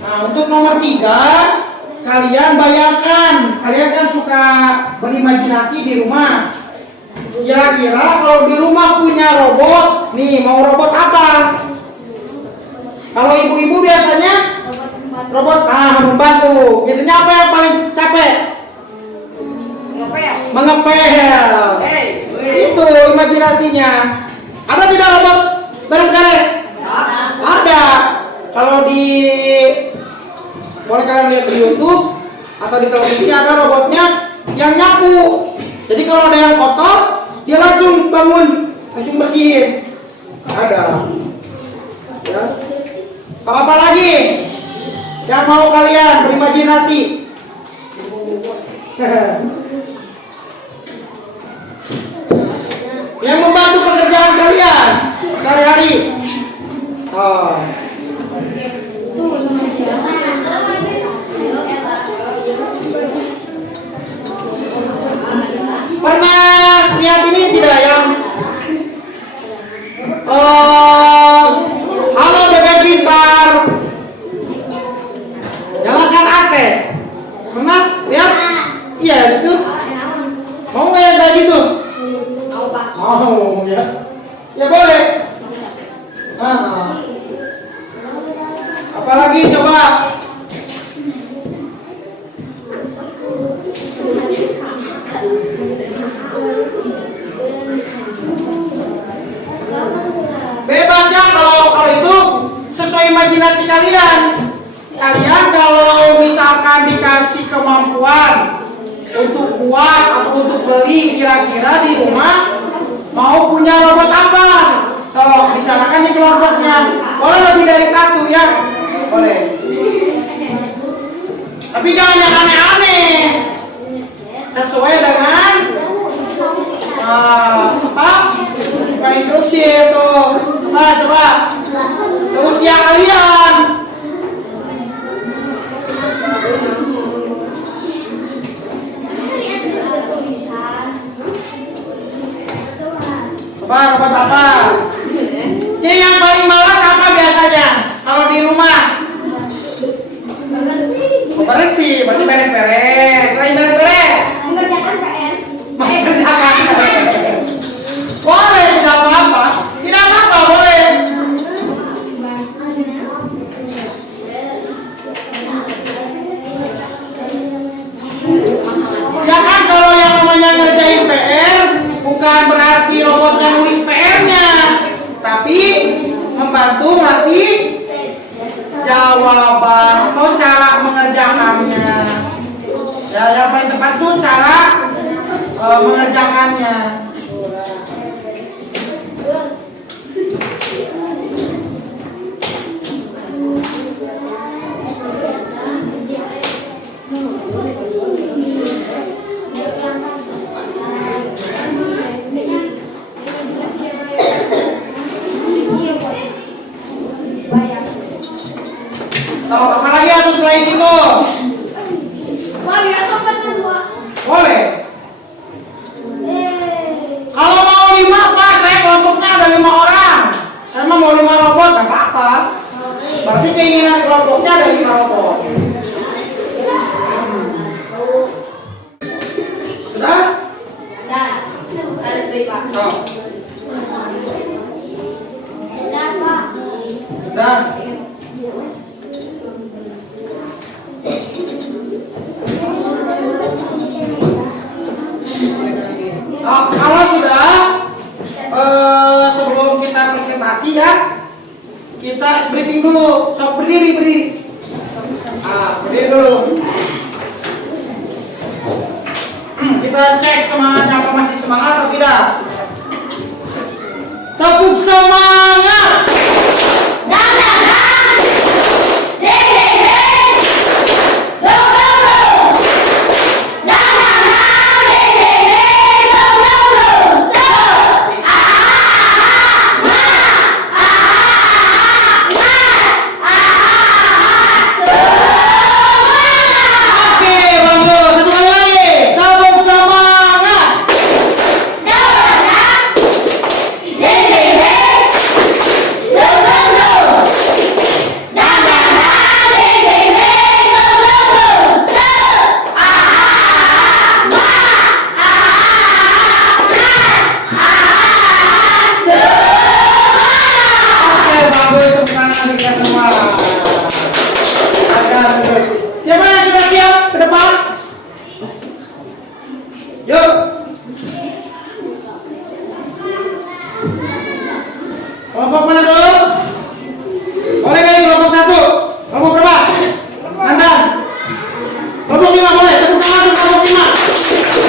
Nah, untuk nomor 3, kalian bayangkan, kalian kan suka berimajinasi di rumah. Kira-kira kalau di rumah punya robot, nih mau robot apa? Kalau ibu-ibu biasanya robot membantu. Biasanya apa yang paling capek? Mengepel. Itu imajinasinya. Ada tidak robot beres-beres? Ada. Kalau boleh kalian lihat di YouTube atau di televisi ada robotnya yang nyapu. Jadi kalau ada yang kotor, dia langsung bangun, langsung bersihin. Ada. Ya. Apa lagi yang mau kalian berimajinasi? Yang membantu pekerjaan kalian sehari-hari. Oh. Pernah lihat ini tidak yang halo bebek pintar, nyalakan AC. Pernah lihat? Iya itu. Mau nggak yang kayak gitu? Mau Pak. Mau ya? Ya boleh. Apalagi coba? Bebas ya kalau itu sesuai imajinasi kalian. Kalian kalau misalkan dikasih kemampuan untuk buat atau untuk beli kira-kira di rumah mau punya robot apa? So, bicarakan di kelompoknya. Boleh lebih dari satu ya? Boleh. Tapi jangan yang aneh-aneh. Sesuai dengan apa? Inklusif tuh. Coba seusia kalian. Coba robot apa? Yang paling malas apa biasanya kalau di rumah? Bersih, berarti beres-beres. Selain beres-beres, Mengerjakan PR. mengerjakan. Boleh, tidak apa-apa. Tidak apa-apa, boleh. Ya kan kalau yang namanya ngerjain PR bukan berarti robotnya nulis PR-nya, tapi membantu ngasih jawaban atau cara mengerjakannya. Ya, yang paling tepat tuh cara mengerjakannya. Apa lagi harus selain itu? Wah, biar sobat kan dua. Boleh. Kalau mau 5 Pak, saya kelompoknya ada 5 orang. Saya mau 5 robot, nggak apa-apa. Berarti keinginan kelompoknya ada 5 robot. Sudah? Saya lebih Pak. Oh. Sudah Pak. Sudah. Kalau sudah, sebelum kita presentasi ya, kita briefing dulu. Sok berdiri. Berdiri dulu. Kita cek semangatnya, apa masih semangat atau tidak. Tepuk semangat. Siapa yang sudah siap ke depan? Yuk. Kelompok mana dulu? Boleh kali kelompok 1. Kelompok berapa? Anda. Kelompok 5 boleh. Tepuk tangan untuk kelompok 5.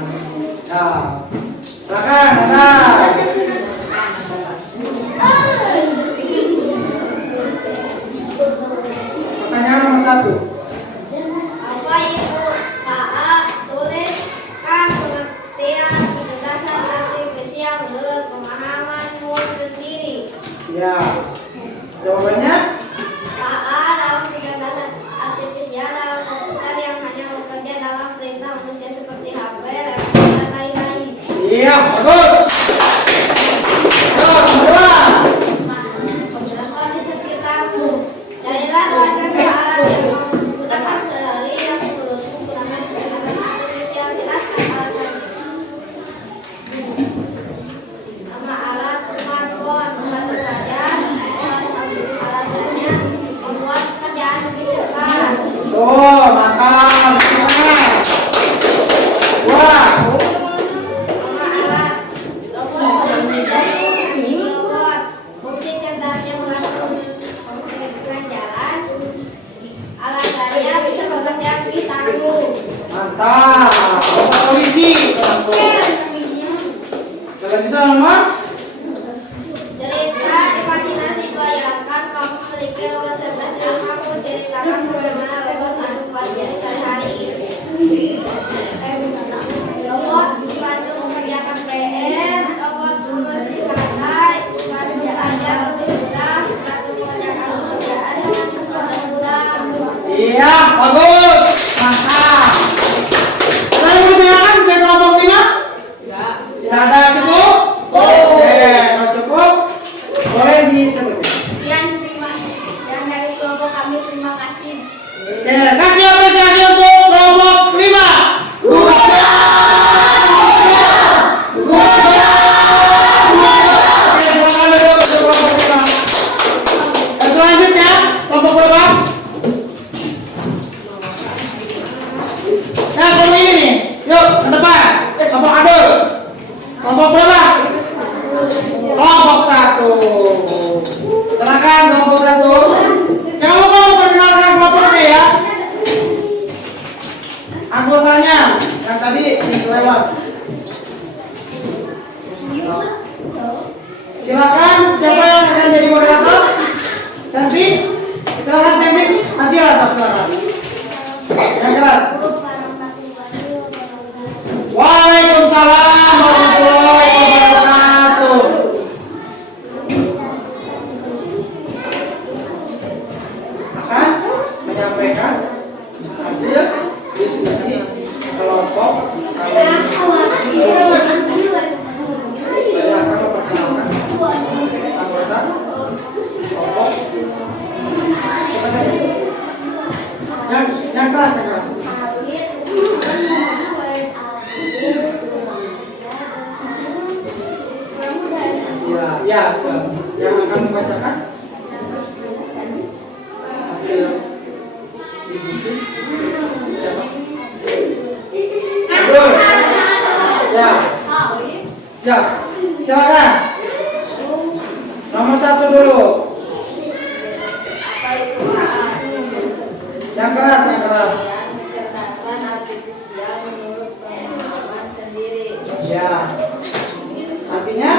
Nah, silakan, Nana. Pertanyaan nomor 1. Apa itu KA? Tuliskan pengertian kecerdasan artifisial menurut pemahamanmu sendiri. Ya. Jawabannya? KA dalam kecerdasan artifisial dalam komputer yang hanya bekerja dalam perintah manusia seperti HP, laptop, dan lain-lain. Iya, bagus. Nomor 2. Contoh di sekitarmu. Carilah dua contoh alat yang menggunakan sehari yang terus menggunakan artifisial. Jelaskan alasannya. Nama alat smartphone, bahasa belajar, alasannya membuat pekerjaan lebih cepat. Oh, mantap. Wah. Nama alat robot, fungsi cerdasnya membantu menggunakan jalan. Alasannya bisa bekerja lebih tangguh. Mantap. Nomor polisi. Selanjutnya nomor. Cerita imajinasi, bayangkan kamu memiliki robot cerdas yang kamu ceritakan bagaimana robot itu pelajari sehari-hari. Robot membantu mengerjakan PR, robot membersihkan lantai, membantu belajar lebih mudah, membantu mengerjakan pekerjaan dengan cepat dan mudah. Iya, bagus. Mantap. Saya mau ditanyakan ke kelompok 5? Tidak ada, cukup? Oke, kalau cukup boleh ditutup. Sekian dan dari kelompok kami terima kasih. Oke, kasih apresiasi untuk kelompok 5. Dan selanjutnya kelompok berapa? Nah, kelompok ini nih. Yuk, ke depan. Kelompok ade. Kelompok berapa? Kelompok 1. Silakan kelompok 1. Jangan lupa memperkenalkan kelompoknya ya. Anggotanya yang tadi lewat. Silakan, siapa yang akan jadi moderator? Santi? Silakan Santi. Masih ada, silakan. Yang keras. Waalaikumsalam warahmatullahi wabarakatuh. Akan menyampaikan hasil diskusi kelompok kami. Saya akan memperkenalkan anggota kelompok. Yang keras, yang keras. Ya, yang akan membacakan hasil diskusi siapa? Abdul. Ya, silakan. Nomor 1 dulu. Yang keras, yang keras. Kecerdasan artifisial menurut pemahaman sendiri. Ya. Artinya?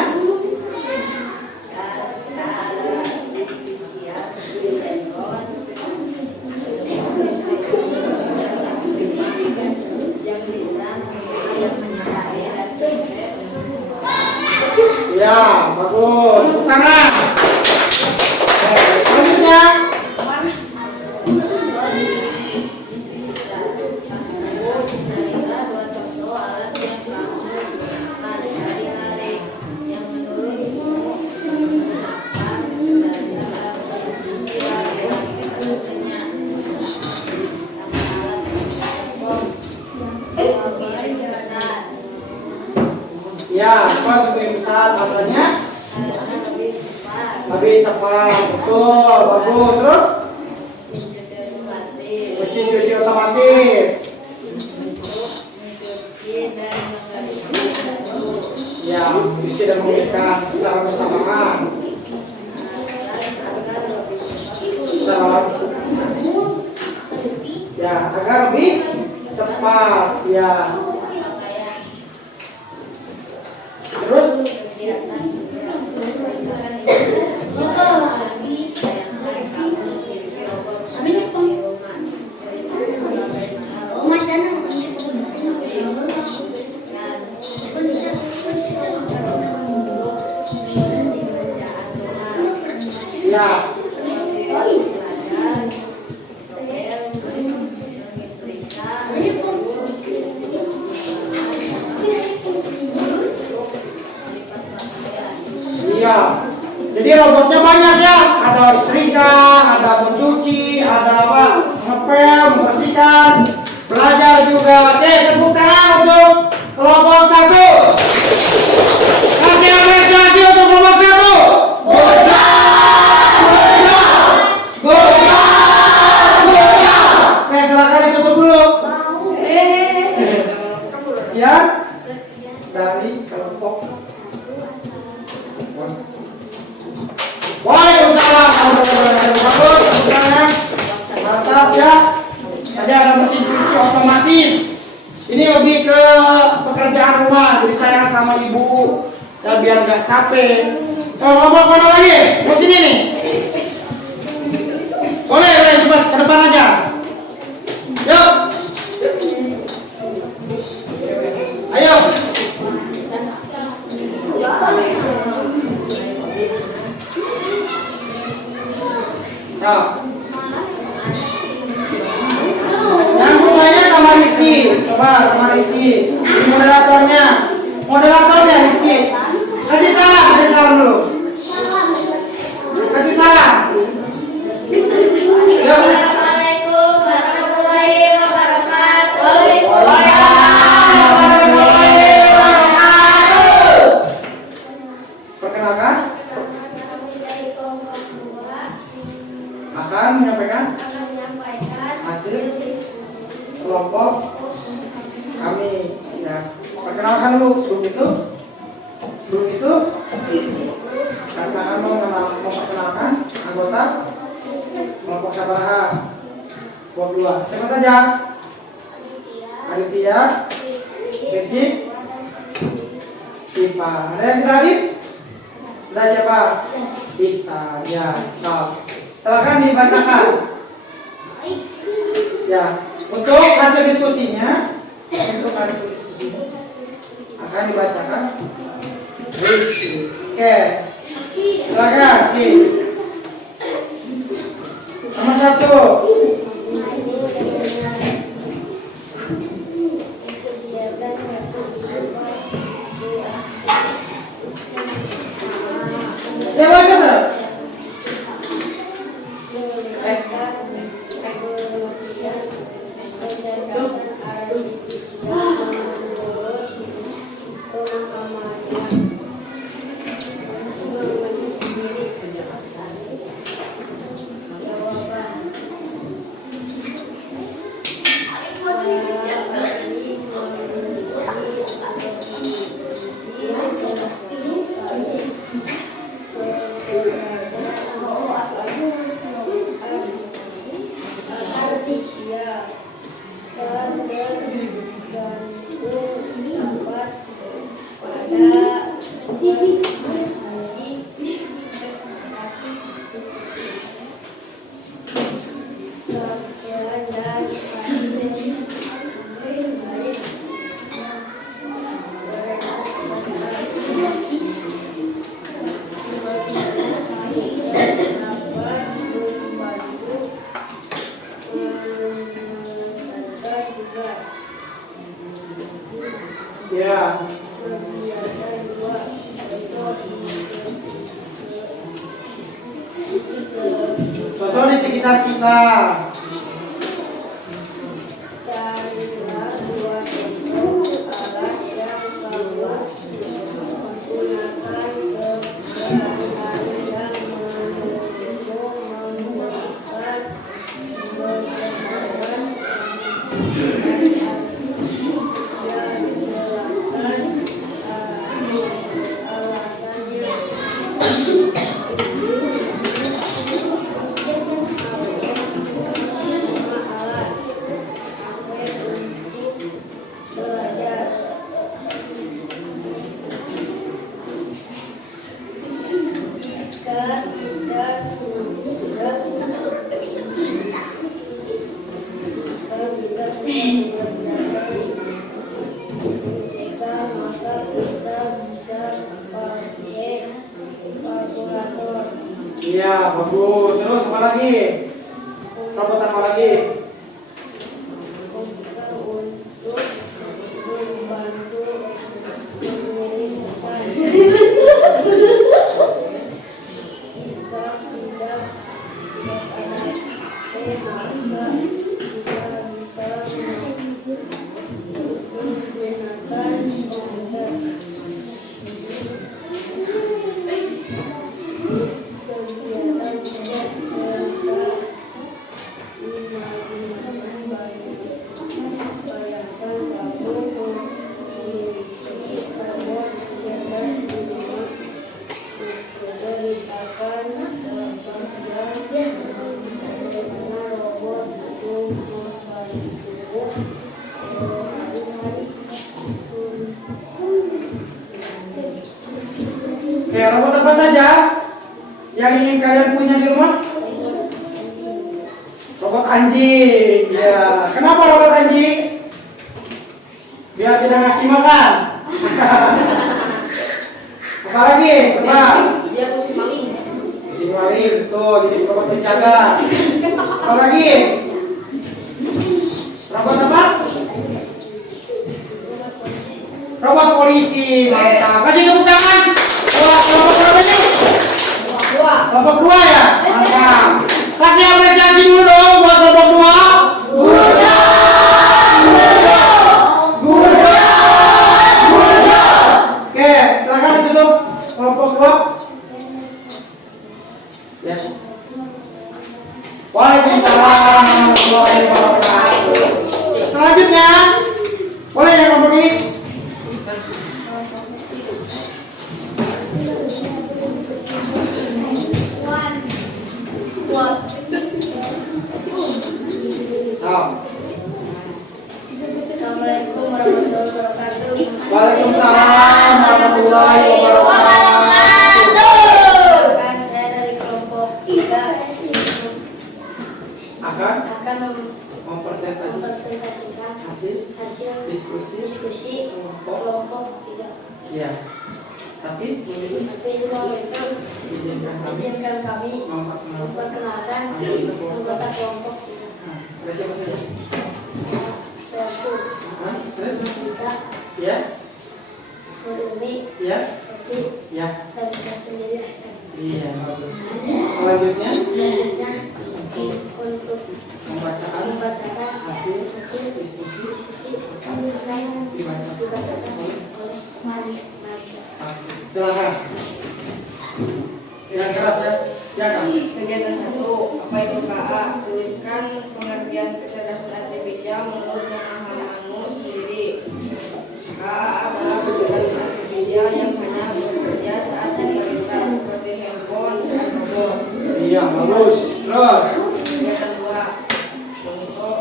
Ya, bagus. Tepuk tangan. Selanjutnya. Ya, apa lebih besar katanya? Lebih cepat, betul, bagus. Terus? Mesin cuci otomatis. Ya, bisa dan memberikan secara bersamaan. Ya, agar lebih cepat. Ya. Ya. Iya. Jadi robotnya banyak ya. Ada setrika, ada mencuci, ada apa? Ngepel, membersihkan, belajar juga. Oke, tepuk tangan untuk kelompok 1. Kasih apresiasi untuk kelompok 1. Oke, silakan ditutup dulu. Ya. Dari kelompok. Waalaikumsalam. Bagus, mantap ya. Tadi ada mesin cuci otomatis. Ini lebih ke pekerjaan rumah, jadi sayang sama ibu dan biar nggak capek. Kelompok mana lagi? Mau sini nih. Boleh, cepat ke depan aja. Yuk. Ayo. Ya. Yang mulainya sama Rizky. Coba sama Rizky. Moderatornya Rizky. Kasih salam dulu. Kasih salam. Yuk. Assalamualaikum warahmatullahi wabarakatuh. Perkenalkan, akan menyampaikan hasil kelompok kami. Ya, perkenalkan dulu. Sebelum itu kami akan memperkenalkan anggota kelompok Sabaraha. Kelompok 2. Siapa saja? Aditya, Rizky, Sipa. Ada yang bisa hadir? Ada siapa? Bisa. Ya, silakan dibacakan. Ya, untuk hasil diskusinya akan dibacakan. Oke, silakan. Nomor 1. Ya, baca sir. Ya. Contoh di sekitar kita. Iya, bagus. Terus apa lagi? Robot apa lagi? Oke, robot apa saja yang ingin kalian punya di rumah? Robot anjing. Ya, kenapa robot anjing? Biar tidak ngasih makan. Apa lagi? Coba. Dia musim maling. Musim maling, tuh jadi robot penjaga. Apa lagi? Robot apa? Robot polisi. Mantap. Kasih tepuk tangan. Kelompok berapa nih? Kelompok 2 ya? Mantap. Kasih apresiasi dulu dong buat kelompok 2. Oke, silakan ditutup kelompok 2. Ya. Waalaikumsalam warahmatullahi wabarakatuh. Selanjutnya, boleh yang kelompok ini? Assalamualaikum warahmatullahi wabarakatuh. Waalaikumsalam warahmatullahi wabarakatuh. Kan saya dari kelompok 3 Akan akan mempresentasikan hasil diskusi kelompok 3. Ya. Tapi sebelum itu sebelum itu izinkan kami memperkenalkan anggota kelompok 3. ada siapa saja? Saya Pur, Terus? Ika, Ya, Umi, ya, Sofi, ya. dan saya sendiri Hasan. Iya, bagus. Selanjutnya Selanjutnya untuk membacakan membacakan hasil hasil diskusi diskusi akan dibacakan oleh Mari Baca. Silakan. Yang keras ya. Silakan. Kegiatan 1, apa itu KA? Tuliskan pengertian kecerdasan artifisial menurut pemahaman Anu sendiri. KA adalah kecerdasan artifisial yang hanya bekerja saat diperintah seperti handphone dan robot. Iya, bagus. Terus. Kegiatan 2, contoh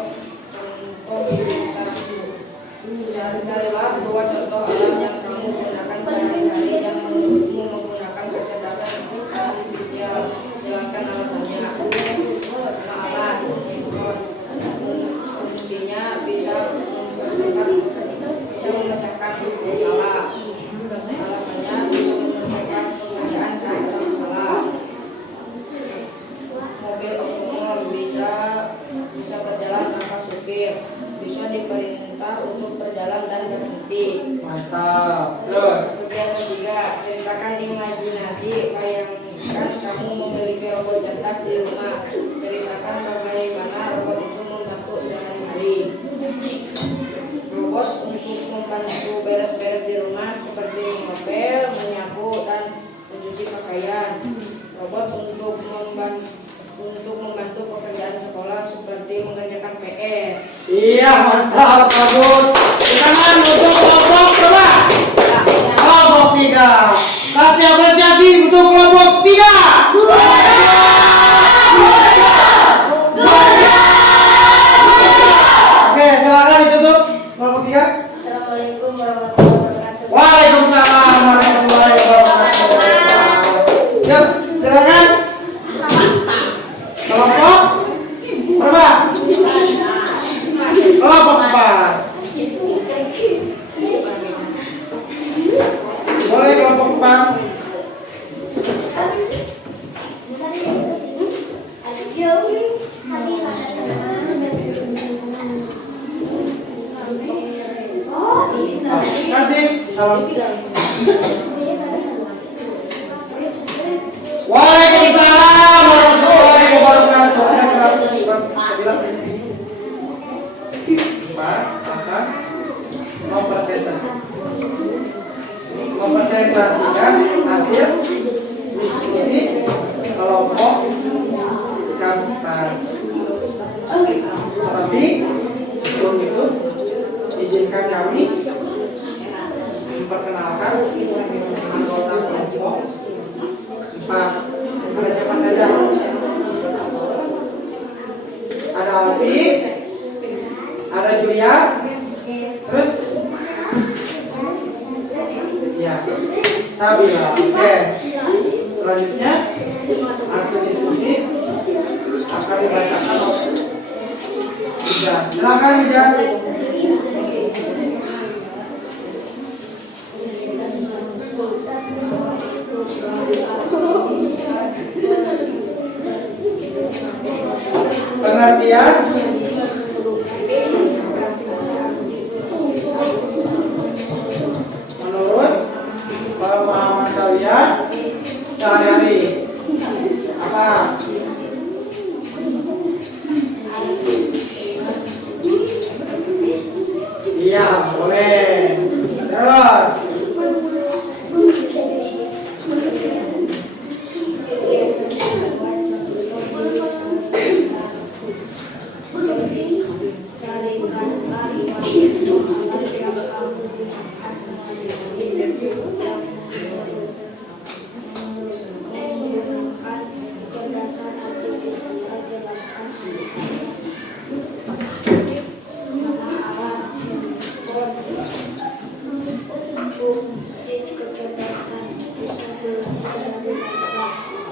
visitasi. Carilah 2 contoh alat yang kamu gunakan sehari-hari yang menurutmu menggunakan kecerdasan artifisial. Jelaskan alasannya. Pertama, alat fungsinya bisa memecahkan masalah. Alasannya bisa memecahkan pekerjaan saat ada masalah. Mobil otonom bisa berjalan tanpa supir, bisa diperintah untuk berjalan dan berhenti. Mantap. Terus. Kegiatan 3, ceritakan imajinasi. Bayangkan kamu memiliki robot cerdas di rumah. Ceritakan bagaimana robot itu membantu sehari-hari. Robot untuk membantu beres-beres di rumah seperti ngepel, menyapu, dan mencuci pakaian. Robot untuk membantu pekerjaan sekolah seperti mengerjakan PR. Iya, mantap, bagus. Tangan untuk kelompok berapa? Kelompok 3. Kasih apresiasi untuk kelompok 3. Oke, silakan ditutup kelompok 3. Assalamualaikum warahmatullahi wabarakatuh. Waalaikumsalam warahmatullahi wabarakatuh. Yuk, silakan. Kelompok berapa? Kelompok 4. Salam. Waalaikumsalam warahmatullahi wabarakatuh. Mempresentasikan hasil diskusi kelompok kampanye. Tapi sebelum itu izinkan kami memperkenalkan anggota kelompok 4. Ada siapa saja? Ada Alfi, ada Julia, terus ya Sabila. Oke. Selanjutnya hasil diskusi akan dibacakan oleh Bija. Silakan Bija. Pengertian menurut pemahaman kalian sehari-hari apa? Iya, boleh. Terus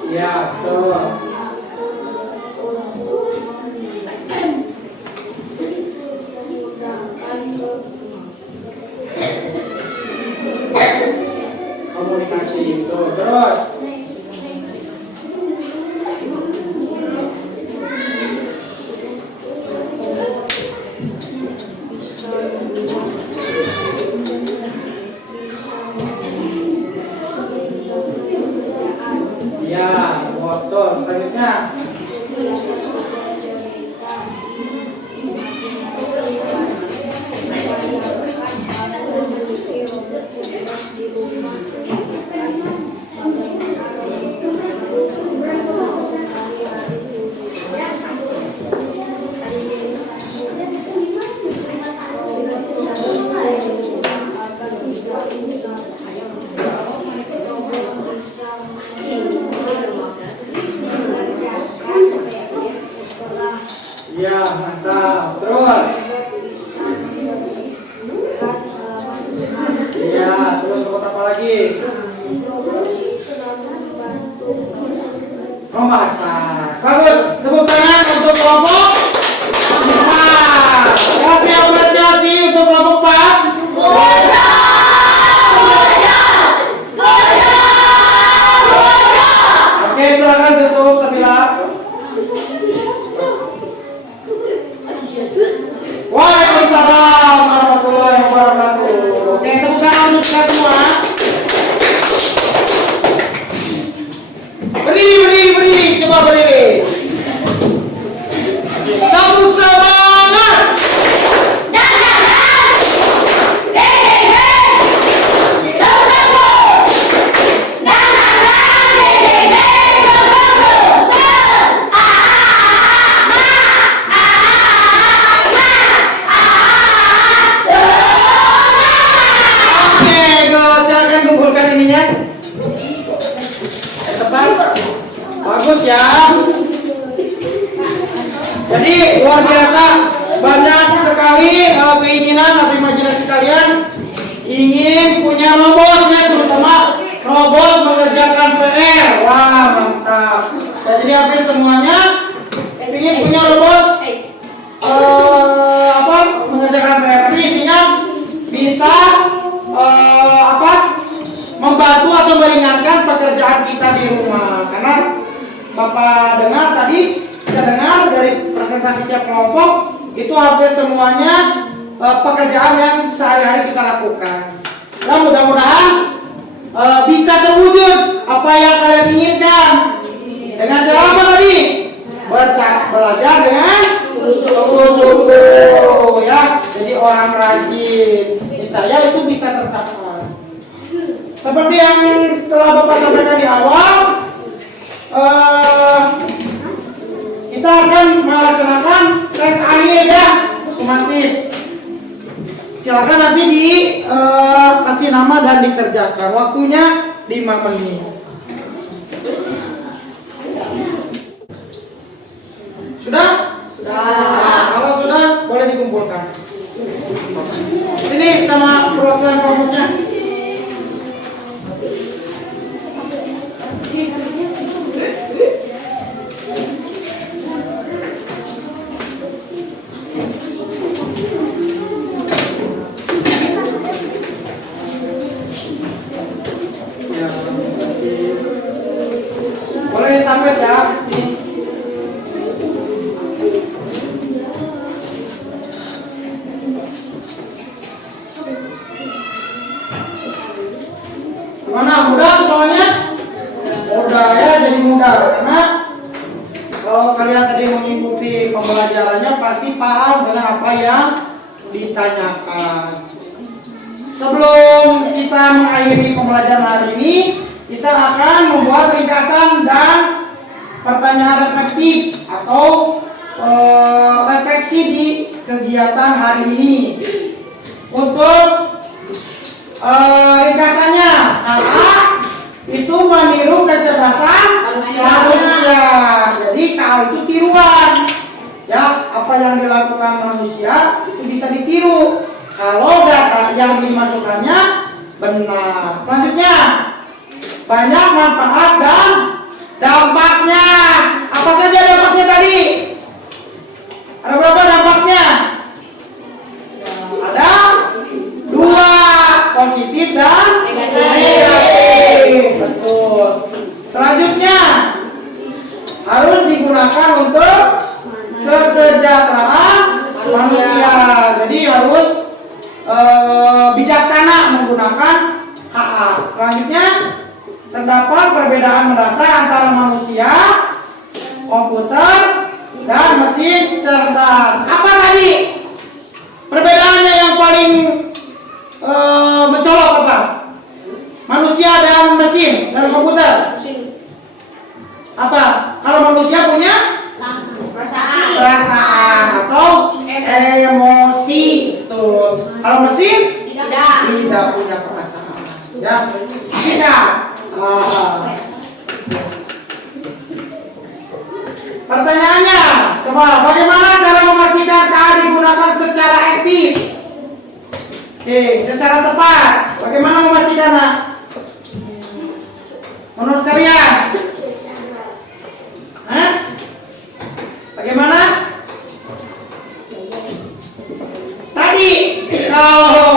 ya, betul. Komunikasi itu terus. Ya, betul. Selanjutnya ya, mantap. Terus. Ya, terus apa lagi? Memasak. Bagus. Tepuk tangan untuk kelompok 4. Kasih apresiasi untuk kelompok 4. Oke, silakan tutup Sabila. Waalaikumsalam warahmatullahi wabarakatuh. Oke, tepuk tangan untuk kita semua. Berdiri, coba berdiri. Tepuk semangat. Bagus ya. Jadi luar biasa, banyak sekali keinginan dari majelis sekalian ingin punya robotnya, terutama robot mengerjakan PR. Wah, mantap. Jadi hampir semuanya ingin punya robot mengerjakan PR. Tapi intinya bisa membantu atau meringankan pekerjaan kita di rumah. Karena Bapak dengar tadi, kita dengar dari presentasi tiap kelompok itu hampir semuanya pekerjaan yang sehari-hari kita lakukan. Ya mudah-mudahan bisa terwujud apa yang kalian inginkan. Dengan cara apa tadi? Belajar dengan sungguh-sungguh ya. Jadi orang rajin. Saya itu bisa tercapai. Seperti yang telah Bapak sampaikan di awal, kita akan melaksanakan tes akhir ya, sumatif. Silakan nanti kasih nama dan dikerjakan. Waktunya 5 menit. Sudah? Nah, kalau sudah boleh dikumpulkan. Ini sama perwakilan kelompoknya. Boleh estafet ya. Gimana, mudah soalnya? Mudah ya, jadi mudah karena kalau kalian tadi mengikuti pembelajarannya pasti paham dengan apa yang ditanyakan. Sebelum kita mengakhiri pembelajaran hari ini, kita akan membuat ringkasan dan pertanyaan reflektif atau refleksi di kegiatan hari ini. Untuk ringkasannya, KA itu meniru kecerdasan manusia. Jadi KA itu tiruan. Ya, apa yang dilakukan manusia itu bisa ditiru kalau data yang dimasukkannya benar. Selanjutnya, banyak manfaat dan dampaknya. Apa saja dampaknya tadi? Ada berapa dampaknya? Ada 2, positif dan negatif. Betul. Selanjutnya, harus digunakan untuk kesejahteraan manusia. Jadi harus bijaksana menggunakan HA. Selanjutnya, terdapat perbedaan mendasar antara manusia, komputer, dan mesin cerdas. Apa tadi? Perbedaannya yang paling mencolok apa? Manusia dan mesin dan komputer. Apa? Kalau manusia punya perasaan atau emosi. Tuh. Kalau mesin tidak punya perasaan. Ya, tidak. Pertanyaannya, coba bagaimana cara memastikan KA digunakan secara etis? Oke, secara tepat. Bagaimana memastikan? Menurut kalian? Hah? Bagaimana? Tadi kalau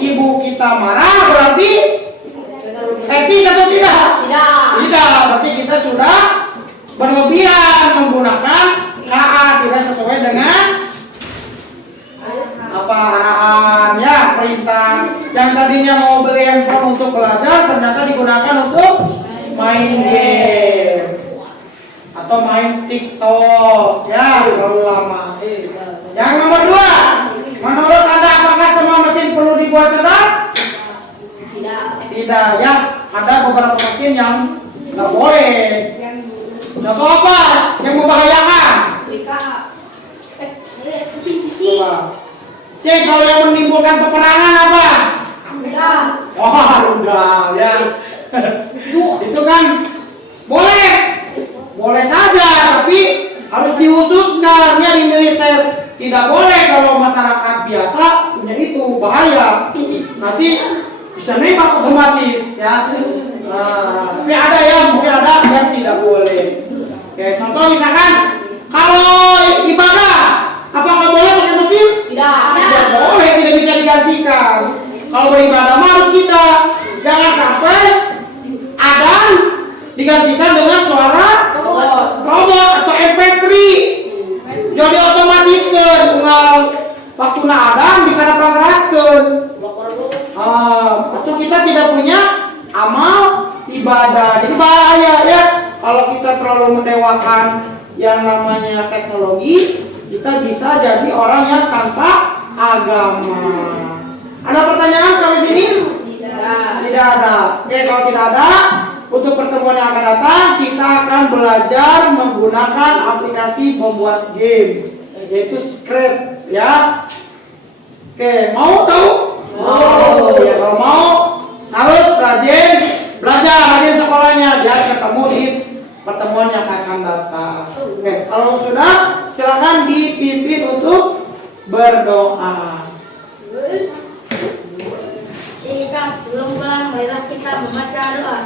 ibu kita marah berarti etis atau tidak? Tidak, berarti kita sudah berlebihan menggunakan KA tidak sesuai dengan apa arahan ya, perintah. Yang tadinya mau beli handphone untuk belajar ternyata digunakan untuk main game atau main TikTok ya, terlalu lama. Yang nomor 2, menurut Anda apakah semua mesin perlu dibuat cerdas? Tidak ya, ada beberapa mesin yang nggak boleh. Contoh apa yang membahayakan? Coba. Cek, kalau yang menimbulkan peperangan apa? Udah ya. Itu kan boleh saja, tapi harus dihususkan ya di militer. Tidak boleh kalau masyarakat biasa punya itu, bahaya. Nanti bisa nembak otomatis ya. Tapi ada yang mungkin ada yang tidak boleh. Oke, contoh misalkan kalau ibadah, apakah boleh pakai mesin? Tidak boleh, tidak bisa digantikan. Kalau beribadah harus kita, jangan sampai adzan digantikan dengan suara robot atau MP3. Jadi otomatis kan unggal waktu adzan dikana pangeraskeun. Atau kita tidak punya amal ibadah. Jadi bahaya ya kalau kita terlalu mendewakan yang namanya teknologi, kita bisa jadi orang yang tanpa agama. Ada pertanyaan sampai sini? Tidak ada. Oke, kalau tidak ada, untuk pertemuan yang akan datang kita akan belajar menggunakan aplikasi pembuat game, yaitu Scratch ya. Oke, mau tahu? Ya, kalau mau harus rajin belajar, rajin sekolahnya biar ketemu di pertemuan yang akan datang. Oke, kalau sudah silakan dipimpin untuk berdoa. Sikap sebelum pulang, marilah kita membaca doa.